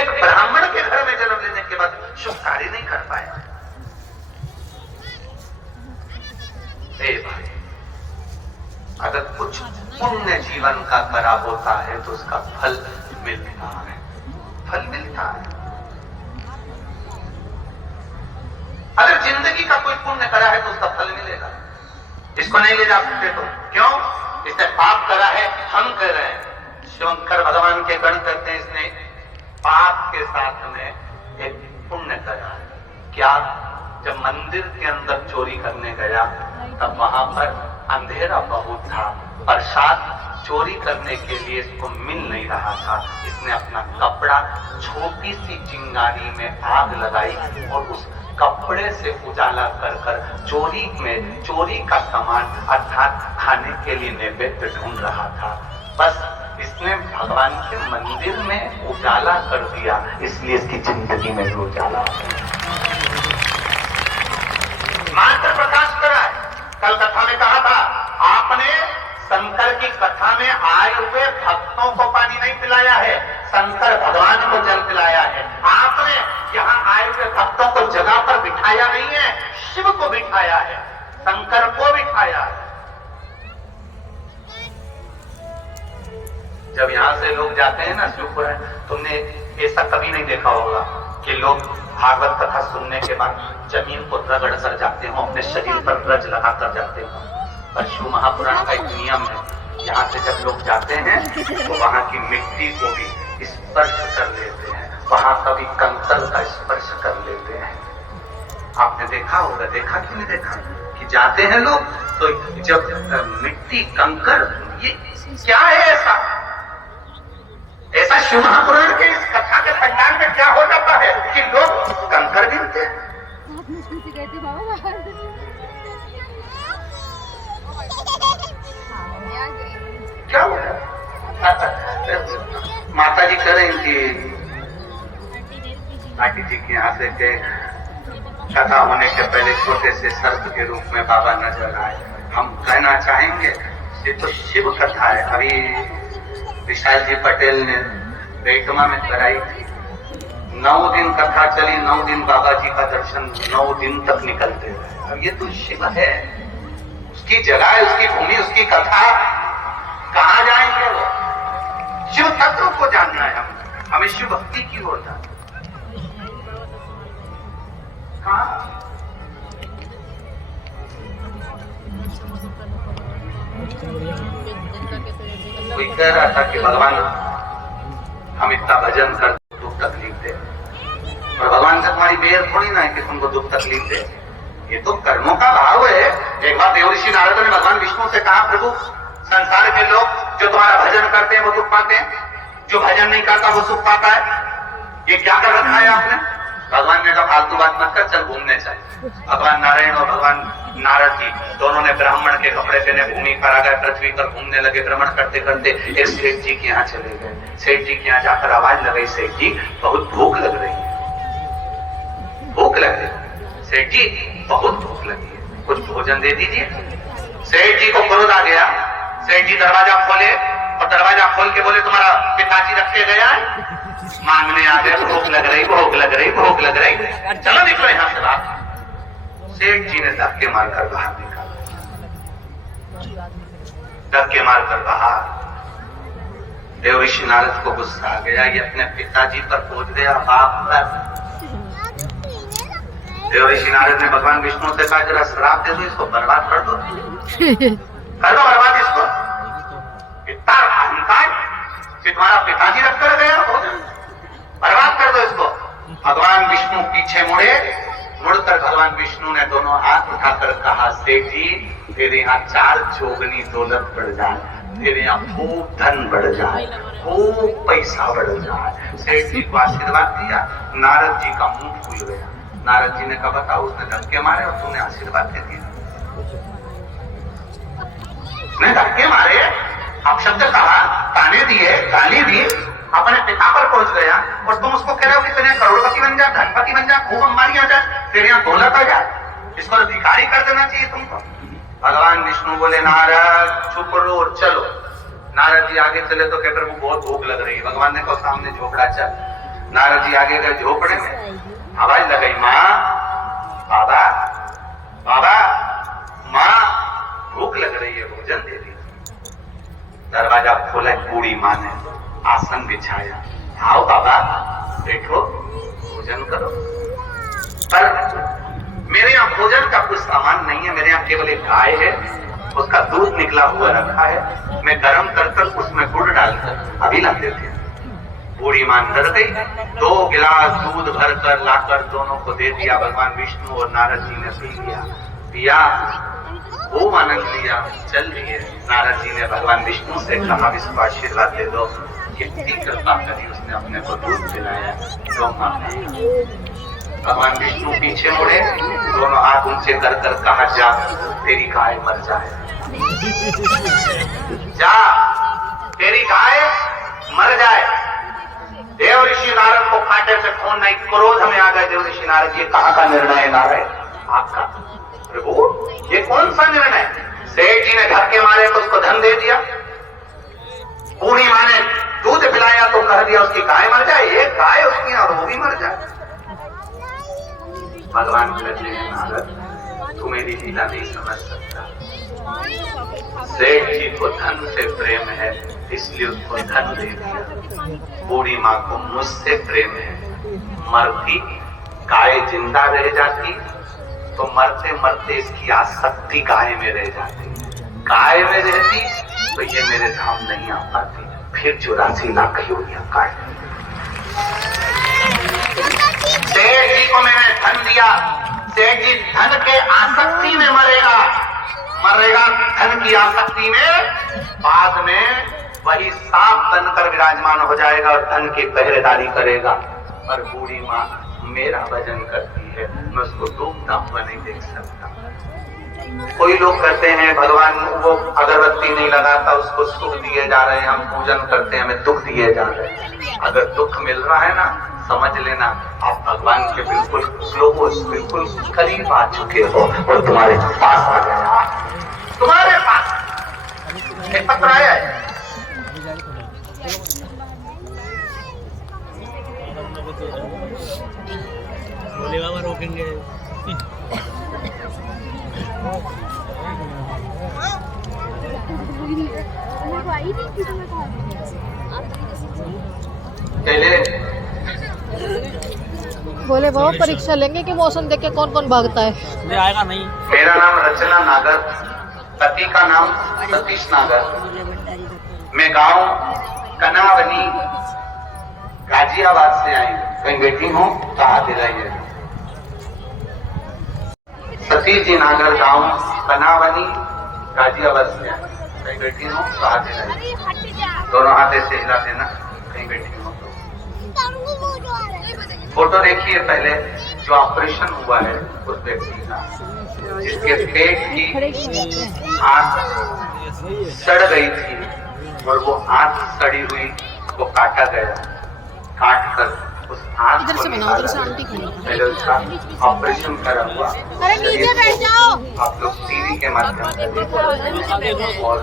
एक ब्राह्मण के घर में जन्म लेने के बाद शुभ कार्य नहीं कर पाए। भाई, अगर कुछ पुण्य जीवन का करा होता है तो उसका फल मिलता है, फल मिलता है। अगर जिंदगी का कोई पुण्य करा है तो उसका फल मिलेगा। इसको नहीं ले जा सकते तो क्यों? इसने पाप करा है, हम कह रहे हैं। शंकर भगवान के गण कहते हैं इसने पाप के साथ में एक पुण्य करा है। क्या? जब मंदिर के अंदर चोरी करने गया तब वहां पर अंधेरा बहुत था, प्रसाद चोरी करने के लिए इसको मिल नहीं रहा था। इसने अपना कपड़ा छोटी सी चिंगारी में आग लगाई और उस कपड़े से उजाला कर कर चोरी का सामान अर्थात खाने के लिए नैवेद्य ढूंढ रहा था। बस इसने भगवान के मंदिर में उजाला कर दिया, इसलिए इसकी जिंदगी में भी उजाला मात्र प्रकाश करा है। कल कथा में कहा था, आपने शंकर की कथा में आए हुए भक्तों को पानी नहीं पिलाया है, शंकर भगवान को जल पिलाया है। आपने यहाँ आए हुए भक्तों को जगह पर बिठाया नहीं है, शिव को बिठाया है, शंकर को बिठाया है। जब यहाँ से लोग जाते हैं ना शिवपुर, तुमने ऐसा कभी नहीं देखा होगा कि लोग भागवत कथा सुनने के बाद जमीन को रगड़ कर जाते हो, अपने शरीर पर ब्रज लगाकर जाते हो। पर शिव महापुराण का एक नियम है, यहाँ से जब लोग जाते हैं तो वहाँ की मिट्टी को भी स्पर्श कर लेते हैं, वहाँ का भी कंकड़ का स्पर्श कर लेते हैं। आपने देखा होगा, देखा कि नहीं देखा कि जाते हैं लोग तो जब मिट्टी कंकड़, ये क्या है ऐसा शिव महापुराण के इस कथा के पंडाल में क्या हो जाता है कि लोग कंकड़ गिनते हैं। क्या हुआ? माता जी कह रही थी आंटी जी के यहाँ से के कथा होने के पहले छोटे से सर्प के रूप में बाबा नजर आए। हम कहना चाहेंगे ये तो शिव कथा है। अभी विशाल जी पटेल ने बेटमा में कराई थी। 9 दिन कथा चली, 9 दिन बाबा जी का दर्शन 9 दिन तक निकलते रहे। अब ये तो शिव है, उसकी जगह, उसकी भूमि, उसकी कथा, कहाँ जाएंगे वो? शिव तत्व को जानना है हमें शिव भक्ति की ओर जाना। कोई कह रहा था कि भगवान हम इतना भजन कर दुख तकलीफ दे, और भगवान से तुम्हारी बेर थोड़ी ना है कि तुमको दुख तकलीफ दे। ये तो कर्मों का भाव है। एक बार देवऋषि नारद ने भगवान विष्णु से कहा, प्रभु संसार के लोग जो तुम्हारा भजन करते हैं वो दुख पाते हैं, जो भजन नहीं करता वो सुख पाता है, ये क्या कर रखा है आपने? भगवान ने कहा फालतू बात मत कर, चल घूमने चाहिए। भगवान नारायण और भगवान नारद जी दोनों ने ब्राह्मण के कपड़े पहने भूमि पर आ गए, पृथ्वी पर घूमने लगे। भ्रमण करते करते एक सेठ जी के यहाँ चले गए। सेठ जी के यहाँ जाकर आवाज लगाई, सेठ जी बहुत भूख लग रही है, भूख लग रही है, सेठ जी बहुत भूख लगी है, कुछ भोजन दे दीजिए। सेठ जी को क्रोध आ गया। सेठ जी दरवाजा खोले और दरवाजा खोल के बोले, तुम्हारा पिताजी रखे गया है? मांगने आ गए, भूख लग रही, भूख लग रही, भूख लग रही, चलो निकलो यहाँ से बाहर। सेठ जी ने धक्के मारकर बाहर निकाला, धक्के मारकर बाहर। देवऋषि नारद को गुस्सा आ गया, ये अपने पिताजी पर पहुंच गया, बाप पर। देवऋषि नारद ने भगवान विष्णु से कहा, जरा श्राप दे दो, इसको बर्बाद कर दो, कर दो बर्बाद इसको। इतना अहंकार कि तुम्हारा पिताजी रख कर गया, बर्बाद कर दो इसको। भगवान विष्णु पीछे मुड़े, मुड़कर भगवान विष्णु ने दोनों हाथ उठाकर कहा, सेठ जी तेरे यहाँ 4 चौगनी दौलत बढ़ जाए, तेरे यहाँ खूब धन बढ़ जाए, खूब पैसा बढ़ जाए। सेठ जी को आशीर्वाद दिया। नारद जी का मुंह फूल गया। नारद जी ने कहा, बताओ उसने धक्के मारे और तूने आशीर्वाद दे दिया? उसने धक्के मारे, अपशब्द कहा, ताने दिए, गाली दी, अपने पिता पर पहुंच गया, और तुम उसको कह रहे हो कि तेरे करोड़पति बन जा, धनपति बन जा, खूब अंबानी आ जाए, तेरे यहाँ दौलत आ जाए, इसको तो भिखारी कर देना चाहिए तुमको। भगवान विष्णु बोले, नारद चुप रहो, चलो। नारद जी आगे चले तो कह, प्रभु बहुत भूख लग रही है। भगवान ने कहा, सामने झोपड़ा चल। नारद जी आगे गए झोपड़े में, आवाज लगाई, माँ, बाबा, बाबा, माँ भूख लग रही है, भोजन दे दी। दरवाजा खोला, बूढ़ी माँ ने आसन बिछाया, आओ बाबा बैठो, भोजन करो। पर मेरे यहाँ भोजन का कुछ सामान नहीं है, मेरे यहाँ केवल एक गाय है, उसका दूध निकला हुआ रखा है, मैं गर्म कर उसमें गुड़ डालकर अभी ला देते हैं। बूढ़ी मां डर गई, 2 गिलास दूध भरकर लाकर दोनों को दे दिया। भगवान विष्णु और नारद जी ने पी लिया, पिया, खूब आनंद लिया, चल दिए। नारद जी ने भगवान विष्णु से कहा, इसको आशीर्वाद दे दो। कितनी कृपा करी, उसने अपने को दूध पिलाया। भगवान विष्णु पीछे मुड़े, दोनों हाथ ऊंचे कर कहा, जा तेरी गाय मर जाए, जा तेरी गाय मर जाए। देवऋषि नारद को कांटे से खून नहीं, क्रोध में आ गए देवऋषि नारद। ये कहाँ का निर्णय है नारद आपका? प्रभु ये कौन सा निर्णय? सेठ जी ने धक्के मारे तो उसको धन दे दिया, बूढ़ी माँ ने दूध पिलाया तो कह दिया उसकी गाय मर जाए, एक गाय उसकी और वो भी मर जाए। भगवान कहते हैं, नारद तू मेरी लीला नहीं समझ सकता। सेठ जी को धन से प्रेम है, इसलिए उसको धन दे दिया। बूढ़ी माँ को मुझसे प्रेम है, मरती गाय जिंदा रह जाती तो मरते मरते इसकी आसक्ति गाय में रह जाती, गाय में रहती तो ये मेरे धाम नहीं आ पाती। फिर 84 लाख योनियां गाय। सेठ जी को मैंने धन दिया, सेठ जी धन के आसक्ति में मरेगा, मरेगा धन की आसक्ति में, बाद में वही सांप बनकर विराजमान हो जाएगा और धन की पहरेदारी करेगा। पर बूढ़ी माँ मेरा भजन करती है, है, मैं उसको डूबता हुआ नहीं देख सकता। कोई लोग कहते हैं भगवान वो अगरबत्ती नहीं लगाता, उसको सुख दिए जा रहे हैं, हम पूजन करते हैं, हमें दुख दिए जा रहे हैं। अगर दुख मिल रहा है ना, समझ लेना आप भगवान के बिल्कुल क्लोज, बिल्कुल करीब आ चुके हो और तुम्हारे पास आ गया। तुम्हारे पास एक पत्र आया है, बोले बाबा रोकेंगे। पहले बोले बाबा परीक्षा लेंगे कि मौसम देख के कौन कौन भागता है। ले आएगा नहीं। मेरा नाम रचना नागर, पति का नाम सतीश नागर। मैं गांव कनावनी गाजियाबाद से आई हूँ। कहीं बैठी हूँ तो हाथ दिलाइए। सतीश जी नागर, गांव कनावनी गाजियाबाद से आई। कहीं बैठी हूँ तो हाथ दिलाइए। दोनों हाथ ऐसे हिला देना कहीं बैठी हूँ तो। फोटो देखिए पहले, जो ऑपरेशन हुआ है उस व्यक्ति का, जिसके पेट की आंख सड़ गई थी और वो आंख सड़ी हुई को काटा गया, काट कर उस आंख इधर को से बनाओ, उधर से आंटी खड़ी है। पहले उसका ऑपरेशन करा हुआ। अरे नीचे बैठ जाओ। आप लोग टीवी के माध्यम से देख और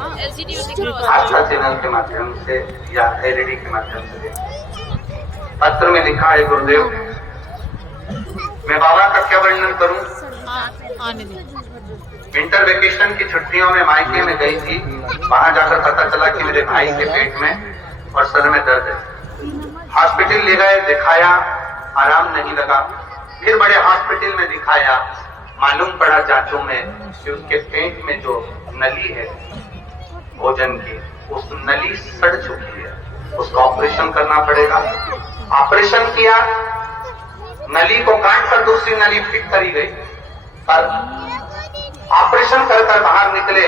आस्था चैनल के माध्यम से या एलईडी के माध्यम से देख। पत्र में लिखा है, गुरुदेव मैं बाबा का क्या वर्णन करूं। आने दे। विंटर वेकेशन की छुट्टियों में मायके में गई थी। वहां जाकर पता चला कि मेरे भाई के पेट में और सर में दर्द है। हॉस्पिटल ले गए, दिखाया, आराम नहीं लगा। फिर बड़े हॉस्पिटल में दिखाया, मालूम पड़ा जांचों में कि उसके पेट में जो नली है भोजन की, उस नली सड़ चुकी है, उसका ऑपरेशन करना पड़ेगा। ऑपरेशन किया, नली को काट कर दूसरी नली फिट करी गई, पर ऑपरेशन कर कर बाहर निकले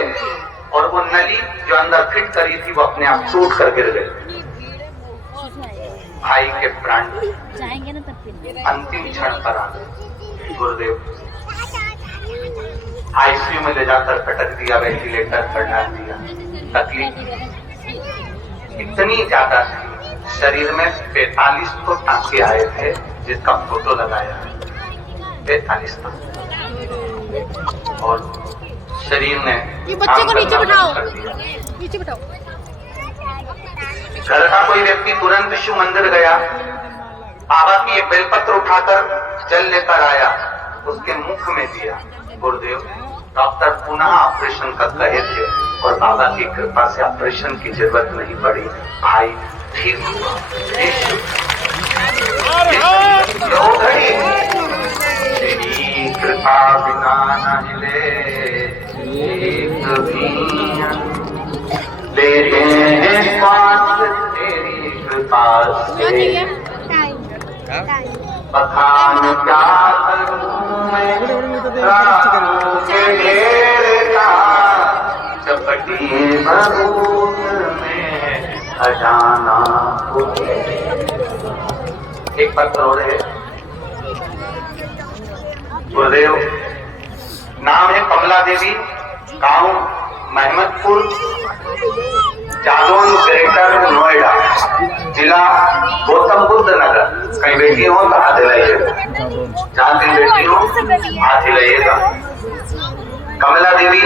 और वो नली जो अंदर फिट करी थी वो अपने आप टूट कर गिर गई। भाई के प्राण जाएंगे ना तब फिर अंतिम क्षण पर आ गए। गुरुदेव आईसीयू में ले जाकर पटक दिया, वेंटिलेटर पर डाल दिया। तकलीफ इतनी ज्यादा थी, शरीर में 45 तो टांके आए थे, जिसका फोटो लगाया है 45 और शरीर ने ये बच्चे को नीचे बिठाओ, कर दिया। नीचे बिठाओ। घर का कोई व्यक्ति तुरंत शिव मंदिर गया, बाबा की एक बेलपत्र उठाकर जल लेकर आया, उसके मुख में दिया। गुरुदेव डॉक्टर पुनः ऑपरेशन का कहे थे और बाबा की कृपा से ऑपरेशन की जरूरत नहीं पड़ी। भाई ठीक हुआ। तेरी कृपा बिना न हिले एक भी लेते हैं श्वास तेरी कृपा क्या से। चाहिए? पठान क्या करूं मैं राहों के घेर का, चपटी बरूद में खजाना खुले। एक पत्र और है, गुरुदेव नाम है कमला देवी, गांव महमदपुर, जालौन ग्रेटर नोएडा, जिला गौतम बुद्ध नगर। कहीं बैठी हो तो हाथ हिलाइएगा, जहाँ कहीं बैठी हो हाथ हिलाइएगा। कमला देवी,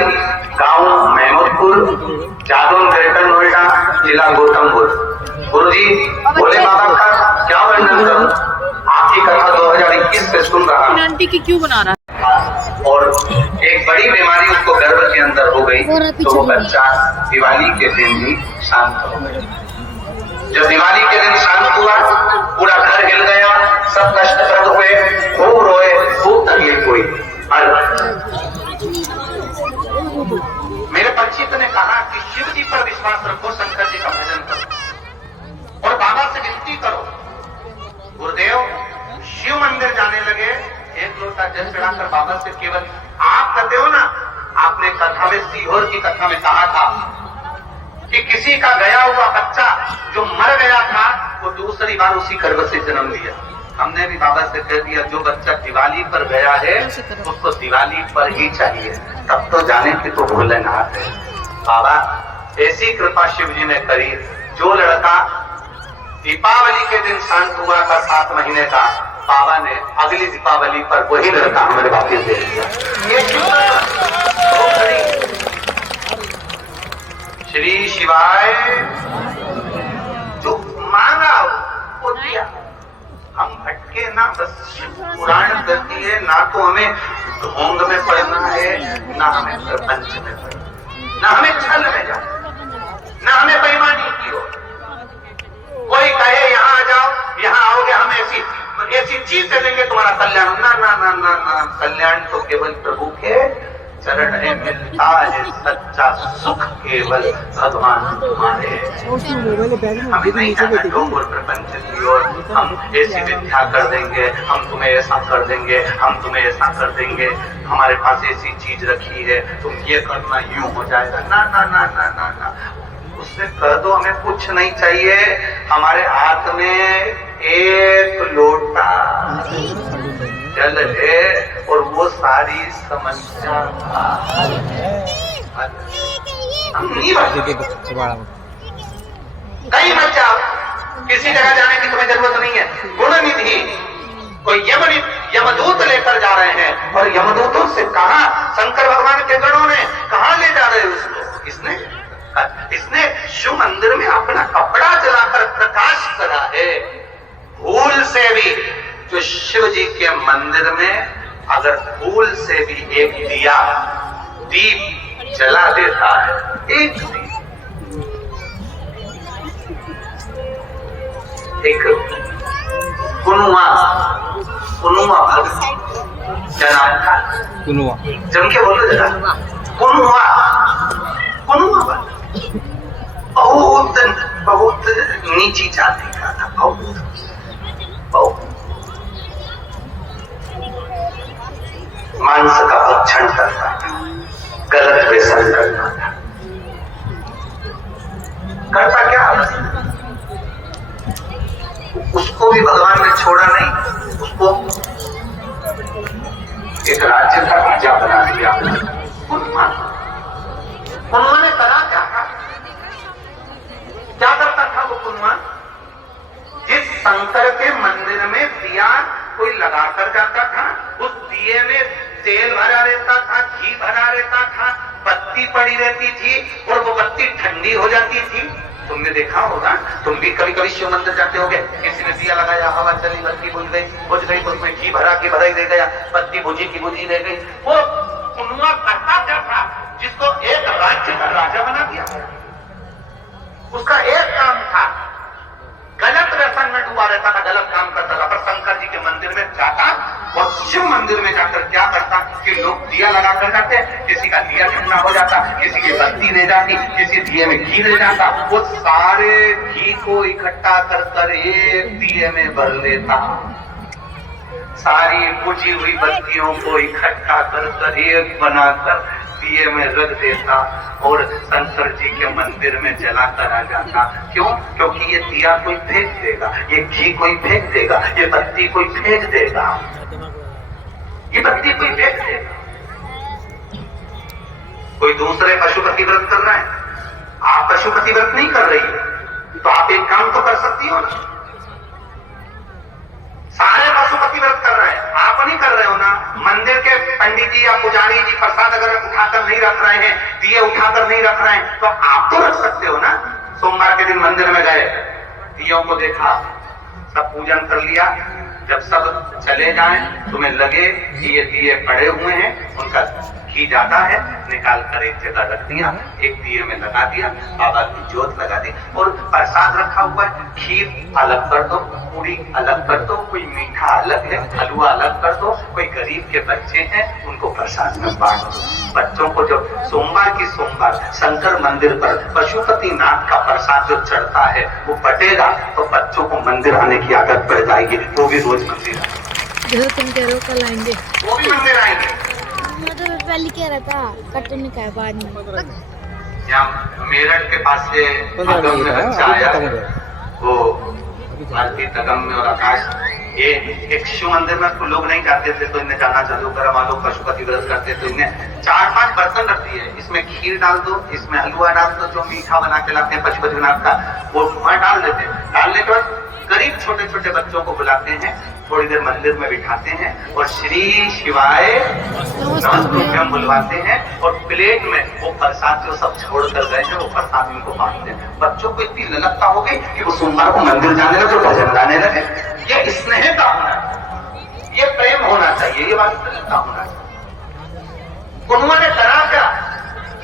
गांव महमदपुर, जालौन ग्रेटर नोएडा, जिला गौतम बुद्ध। गुरुजी भोले बाबा का क्या वर्णन करूं, आपकी कथा 2021 से सुन रहा हूं। आंटी की क्यों बना रहा है? और एक बड़ी बीमारी उसको गर्भ के अंदर हो गई, तो वो बच्चा दिवाली के दिन ही शांत हो गया। जब दिवाली के दिन शांत हुआ, पूरा घर हिल गया, सब कष्टप्रद हुए, खूब रोए, खूब तकलीफ हुई। और मेरे परिचित ने कहा कि शिव जी पर विश्वास रखो, शंकर जी का भजन करो और बाबा से विनती करो। गुरुदेव शिव मंदिर जाने लगे, एक लोटा जल चढ़ाकर बाबा से केवल आप कहते हो ना, आपने कथा में, सीहोर की कथा में कहा था कि किसी का गया हुआ बच्चा जो मर गया था वो दूसरी बार उसी गर्भ से जन्म लिया। हमने भी बाबा से कह दिया जो बच्चा दिवाली पर गया है उसको दिवाली पर ही चाहिए, तब तो जाने की तो भोलेनाथ है। बाबा ऐसी कृपा शिव जी ने करी, जो लड़का दीपावली के दिन शांत हुआ था 7 महीने का, बाबा ने अगली दीपावली पर वही लड़का हमारे वापिस दे दिया। ये श्री शिवाय, जो मांगा वो दिया। हम भटके ना, बस पुराण करती है ना, तो हमें ढोंग में पड़ना है, ना हमें प्रपंच में पड़ना, ना हमें छल में जाना, ना हमें बेईमानी की हो। कोई कहे यहाँ आ जाओ, यहाँ आओगे हम ऐसी चीज दे देंगे तुम्हारा कल्याण, ना ना ना ना ना, कल्याण तो केवल प्रभु के चरण में मिलता है, सच्चा सुख केवल भगवान तुम्हारे। हमें नहीं जाना डोंगर प्रपंच की ओर, हम ऐसी विद्या कर देंगे, हम तुम्हें ऐसा कर देंगे, हम तुम्हें ऐसा कर देंगे, हमारे पास ऐसी चीज रखी है, तुम ये करना यूं हो जाएगा। ना ना ना ना ना ना, उससे कह दो हमें कुछ नहीं चाहिए, हमारे हाथ में एक लोटा जल है और वो सारी समस्या कहीं मत जाओ, किसी जगह जाने की तुम्हें जरूरत नहीं है। गुणनिधि कोई यमदूत लेकर जा रहे हैं, और यमदूतों से कहा शंकर भगवान के गणों ने कहा ले जा रहे उसको, इसने शिव मंदिर में अपना कपड़ा जलाकर प्रकाश करा है। भूल से भी जो शिव जी के मंदिर में अगर भूल से भी एक दीप जला देता है, एक कुनुआ भक्त जना था, जम के बोलो जरा, कुनुआ भक्त बहुत नीची जाति का था, बहुत मांस का भक्षण करता था, गलत व्यसन करता था। करता क्या, उसको भी भगवान ने छोड़ा नहीं, उसको एक राज्य का राजा बना दिया। उन्होंने करा क्या था, क्या करता था वो कुनुआ? जिस शंकर के मंदिर में दिया कोई लगाकर जाता था, उस दिए में तेल भरा रहता था, घी भरा रहता था, बत्ती पड़ी रहती थी, और वो बत्ती ठंडी हो जाती थी। तुमने देखा होगा, तुम भी कभी कभी शिव मंदिर जाते होगे, किसी ने दिया लगाया, हवा चली, बत्ती बुझ गई, उसमें घी भरा के भरा ही रह गया, बत्ती बुझी की बुझी रह गई। वो कुनुआ करता क्या था, जिसको एक राज्य का राजा बना दिया। उसका एक काम था, गलत व्यसन में डूबा रहता था, गलत काम करता था, पर शंकर जी के मंदिर में जाता और शिव मंदिर में जाकर क्या करता कि लोग दिया लगा कर जाते, किसी का दिया ठंडा हो जाता, किसी की बत्ती ले जाती, किसी दिए में घी ले जाता, वो सारे घी को इकट्ठा कर एक दिए में भर लेता, सारी बुझी हुई बत्तियों को इकट्ठा कर एक बनाकर दिए में रख देता और शंकर जी के मंदिर में जलाकर आ जाता। क्यों? क्योंकि ये दिया कोई फेंक देगा, ये घी कोई फेंक देगा, ये बत्ती कोई फेंक देगा, ये बत्ती कोई फेंक देगा। कोई दूसरे पशुपति व्रत कर रहा है, आप पशुपति व्रत नहीं कर रही है, तो आप एक काम तो कर सकती हो ना। सारे पशुपति व्रत कर रहे हैं, आप नहीं कर रहे हो ना। मंदिर के पंडित जी या पुजारी जी प्रसाद अगर उठाकर नहीं रख रहे हैं, दिए उठाकर नहीं रख रहे हैं, तो आप तो रख सकते हो ना। सोमवार के दिन मंदिर में गए, दियों को देखा, सब पूजन कर लिया, जब सब चले जाएं तुम्हें लगे कि ये दिए पड़े हुए हैं, उनका घी जाता है, निकाल कर एक जगह रख दिया, एक दिए में लगा दिया, बाबा की जोत लगा दी, और प्रसाद रखा हुआ है, खीर अलग कर दो, पूरी अलग कर दो, कोई मीठा अलग है, हलवा अलग कर दो, कोई गरीब के बच्चे हैं उनको प्रसाद में बांट दो। बच्चों को जब सोमवार की सोमवार शंकर मंदिर पर पशुपति नाथ का प्रसाद जो चढ़ता है वो बटेगा, तो बच्चों को मंदिर आने की आदत पड़ जाएगी, वो भी रोज मंदिर आएंगे, तुम कह रहे हो कल आएंगे, वो भी मंदिर आएंगे। मतलब पहले क्या रहता कटने का है बाद में। यहाँ मेरठ के पास से अगम में बच्चा आया, वो भारतीय तगम में और आकाश ये एक शिव मंदिर में तो लोग नहीं जाते थे, तो इन्हें जाना चालू करा। मान लो पशुपति व्रत करते तो इन्हें 4-5 बर्तन रख दिए, इसमें खीर डाल दो, इसमें हलवा डाल दो, जो मीठा बना के लाते हैं पशुपतिनाथ का वो वहां डाल देते हैं। डालने के बाद करीब छोटे छोटे बच्चों को बुलाते हैं, थोड़ी देर मंदिर में बिठाते हैं और श्री शिवाय नमस्ते बुलवाते हैं और प्लेट में वो प्रसाद जो सब छोड़ कर गए हैं वो प्रसाद इनको बांटते हैं। बच्चों को इतनी ललकता हो गई कि वो सोमवार को मंदिर जाने लगे, भजन गाने लगे। ये स्नेह का होना चाहिए, ये प्रेम होना चाहिए, ये वात्सल्यता होना चाहिए। उन्होंने करा क्या?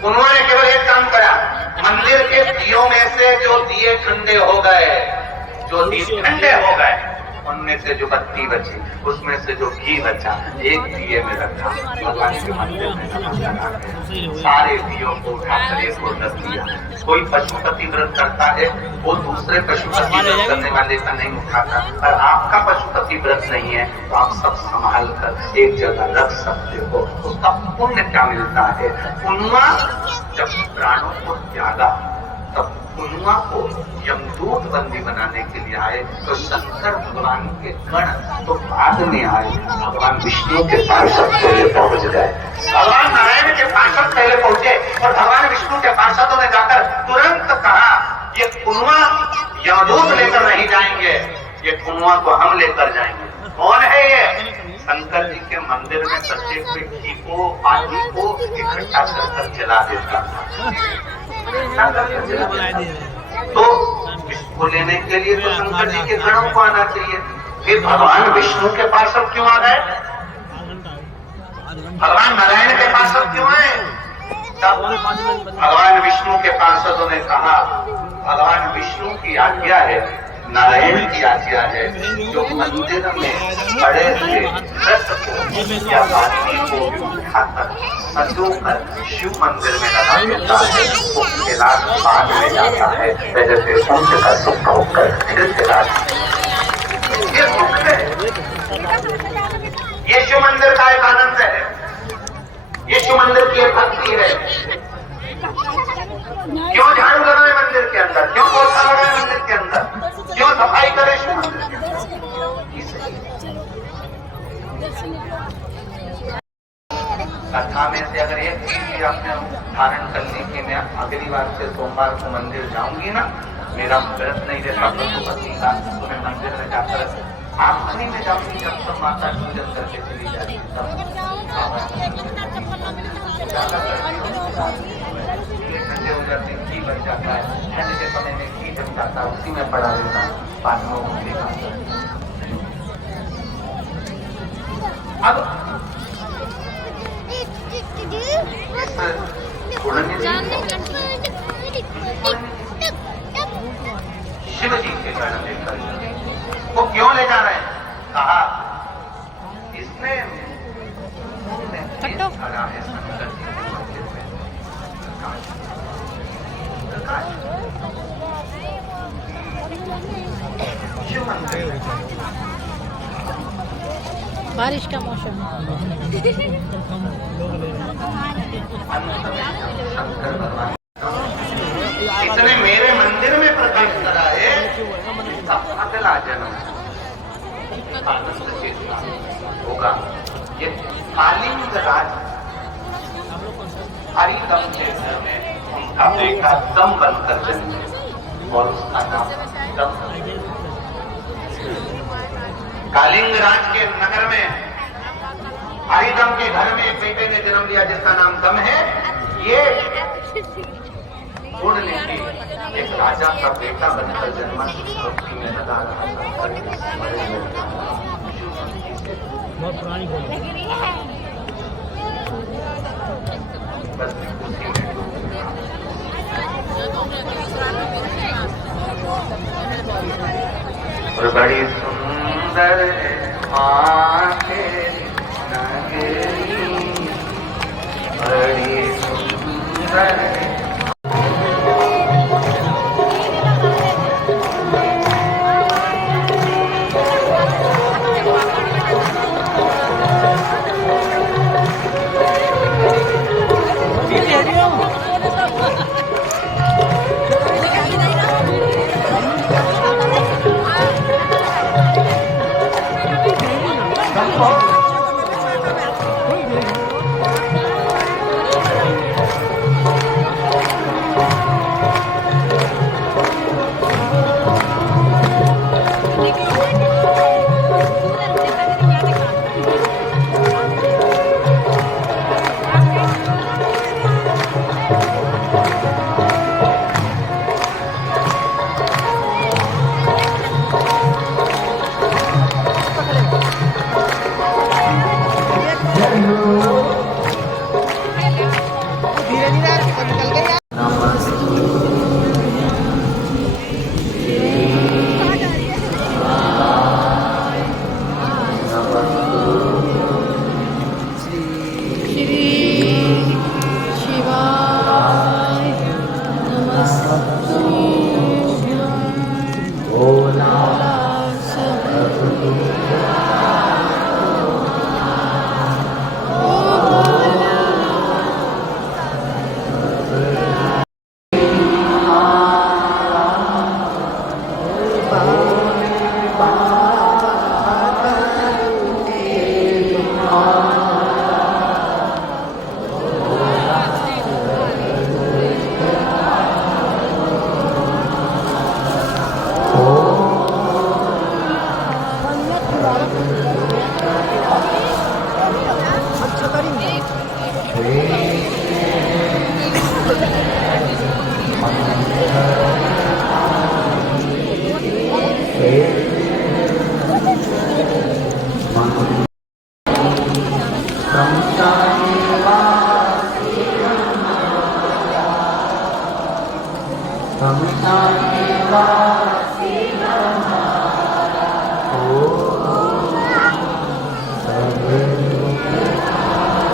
उन्होंने केवल एक काम करा, मंदिर के दियों में से जो दिए ठंडे हो गए, जो दीप ठंडे हो गए, उनमें से जो बत्ती बची, उसमें से जो घी बचा एक दिए में रखा, भगवान के मंदिर में लगा। सारे दियों को उठाकर एक और रख दिया। कोई पशुपति व्रत करता है वो दूसरे पशुपति व्रत करने वाले का नहीं उठाता, पर आपका पशुपति व्रत नहीं है तो आप सब संभाल कर एक जगह रख सकते हो। उसका पुण्य क्या मिलता है? पुण्य जब प्राणों को त्यागा तब पुण्य को यमदूत बंदी बनाने के लिए आए तो शंकर भगवान के गण तो बाद में आए, भगवान विष्णु के पार्षद पहले पहुंच गए। भगवान नारायण के पार्षद पहले पहुंचे और भगवान विष्णु के पार्षदों ने जाकर तुरंत कहा ये पुण्य यमदूत लेकर नहीं जाएंगे, ये पुण्य को हम लेकर जाएंगे। कौन है ये? शंकर जी के मंदिर में प्रत्येक व्यक्ति को पानी को इकट्ठा कर जला देता था। तो इसको लेने के लिए तो शंकर जी के गणों को आना चाहिए। फिर भगवान विष्णु के पास सब क्यों आ गए? भगवान नारायण के पास सब क्यों आए? भगवान विष्णु के पार्षदों ने कहा भगवान विष्णु की आज्ञा है, नारायण की आज्ञा है, जो मंदिर में पड़े हुए रथ को या बाती को उठाकर संजोकर शिव मंदिर में लगा देता है, वो कैलाश बाद में जाता है। पहले से उच्च का सुख होकर फिर कैलाश। ये सुख है, ये शिव मंदिर का एक आनंद है, ये शिव मंदिर की एक भक्ति है। क्यों झाड़ू लगाए मंदिर के अंदर, क्यों पोछा लगाए मंदिर के अंदर, क्यों सफाई करे शिव मंदिर के अंदर? कथा में से अगर एक चीज भी आपने धारण कर ली कि मैं अगली बार से सोमवार को मंदिर जाऊंगी ना, मेरा व्रत नहीं रहता पशुपति का, तो मैं मंदिर में जाकर आखिरी में जाऊंगी जब सब माता पूजन करके चली जाएगी ठंडे हो जाते हैं, घी बन जाता है, ठंड के समय में घी बन जाता है, उसी में पड़ा रहता है पानियों को देखा। अब शिव जी के शरण लेकर वो क्यों ले जा रहे हैं? कहा इसने खड़ा है शंकर जी के मंदिर में। शिव मंदिर बारिश का मौसम। इसने मेरे मंदिर में प्रकाश करा है, अगला जन्म होगा। ये कालिंग राज हरिदम के घर में उनका बेटा दम बनकर जन्मे और उसका नाम दम। कालिंग राज के नगर में हरिदम के घर में एक बेटे ने जन्म लिया जिसका नाम दम है। ये गुण लेके एक राजा का बेटा बनकर जन्मा, भक्ति में लगा रहा था। बहुत पुरानी बोली। और बड़ी सुंदर माँ के नगरी, बड़ी सुंदर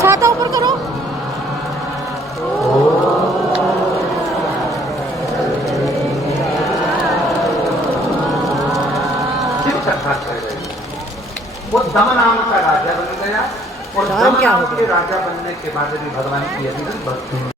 छाता ऊपर करो। वो दम नाम का राजा बन गया और दम नाम के राजा बनने के बाद भी भगवान की अभी भक्ति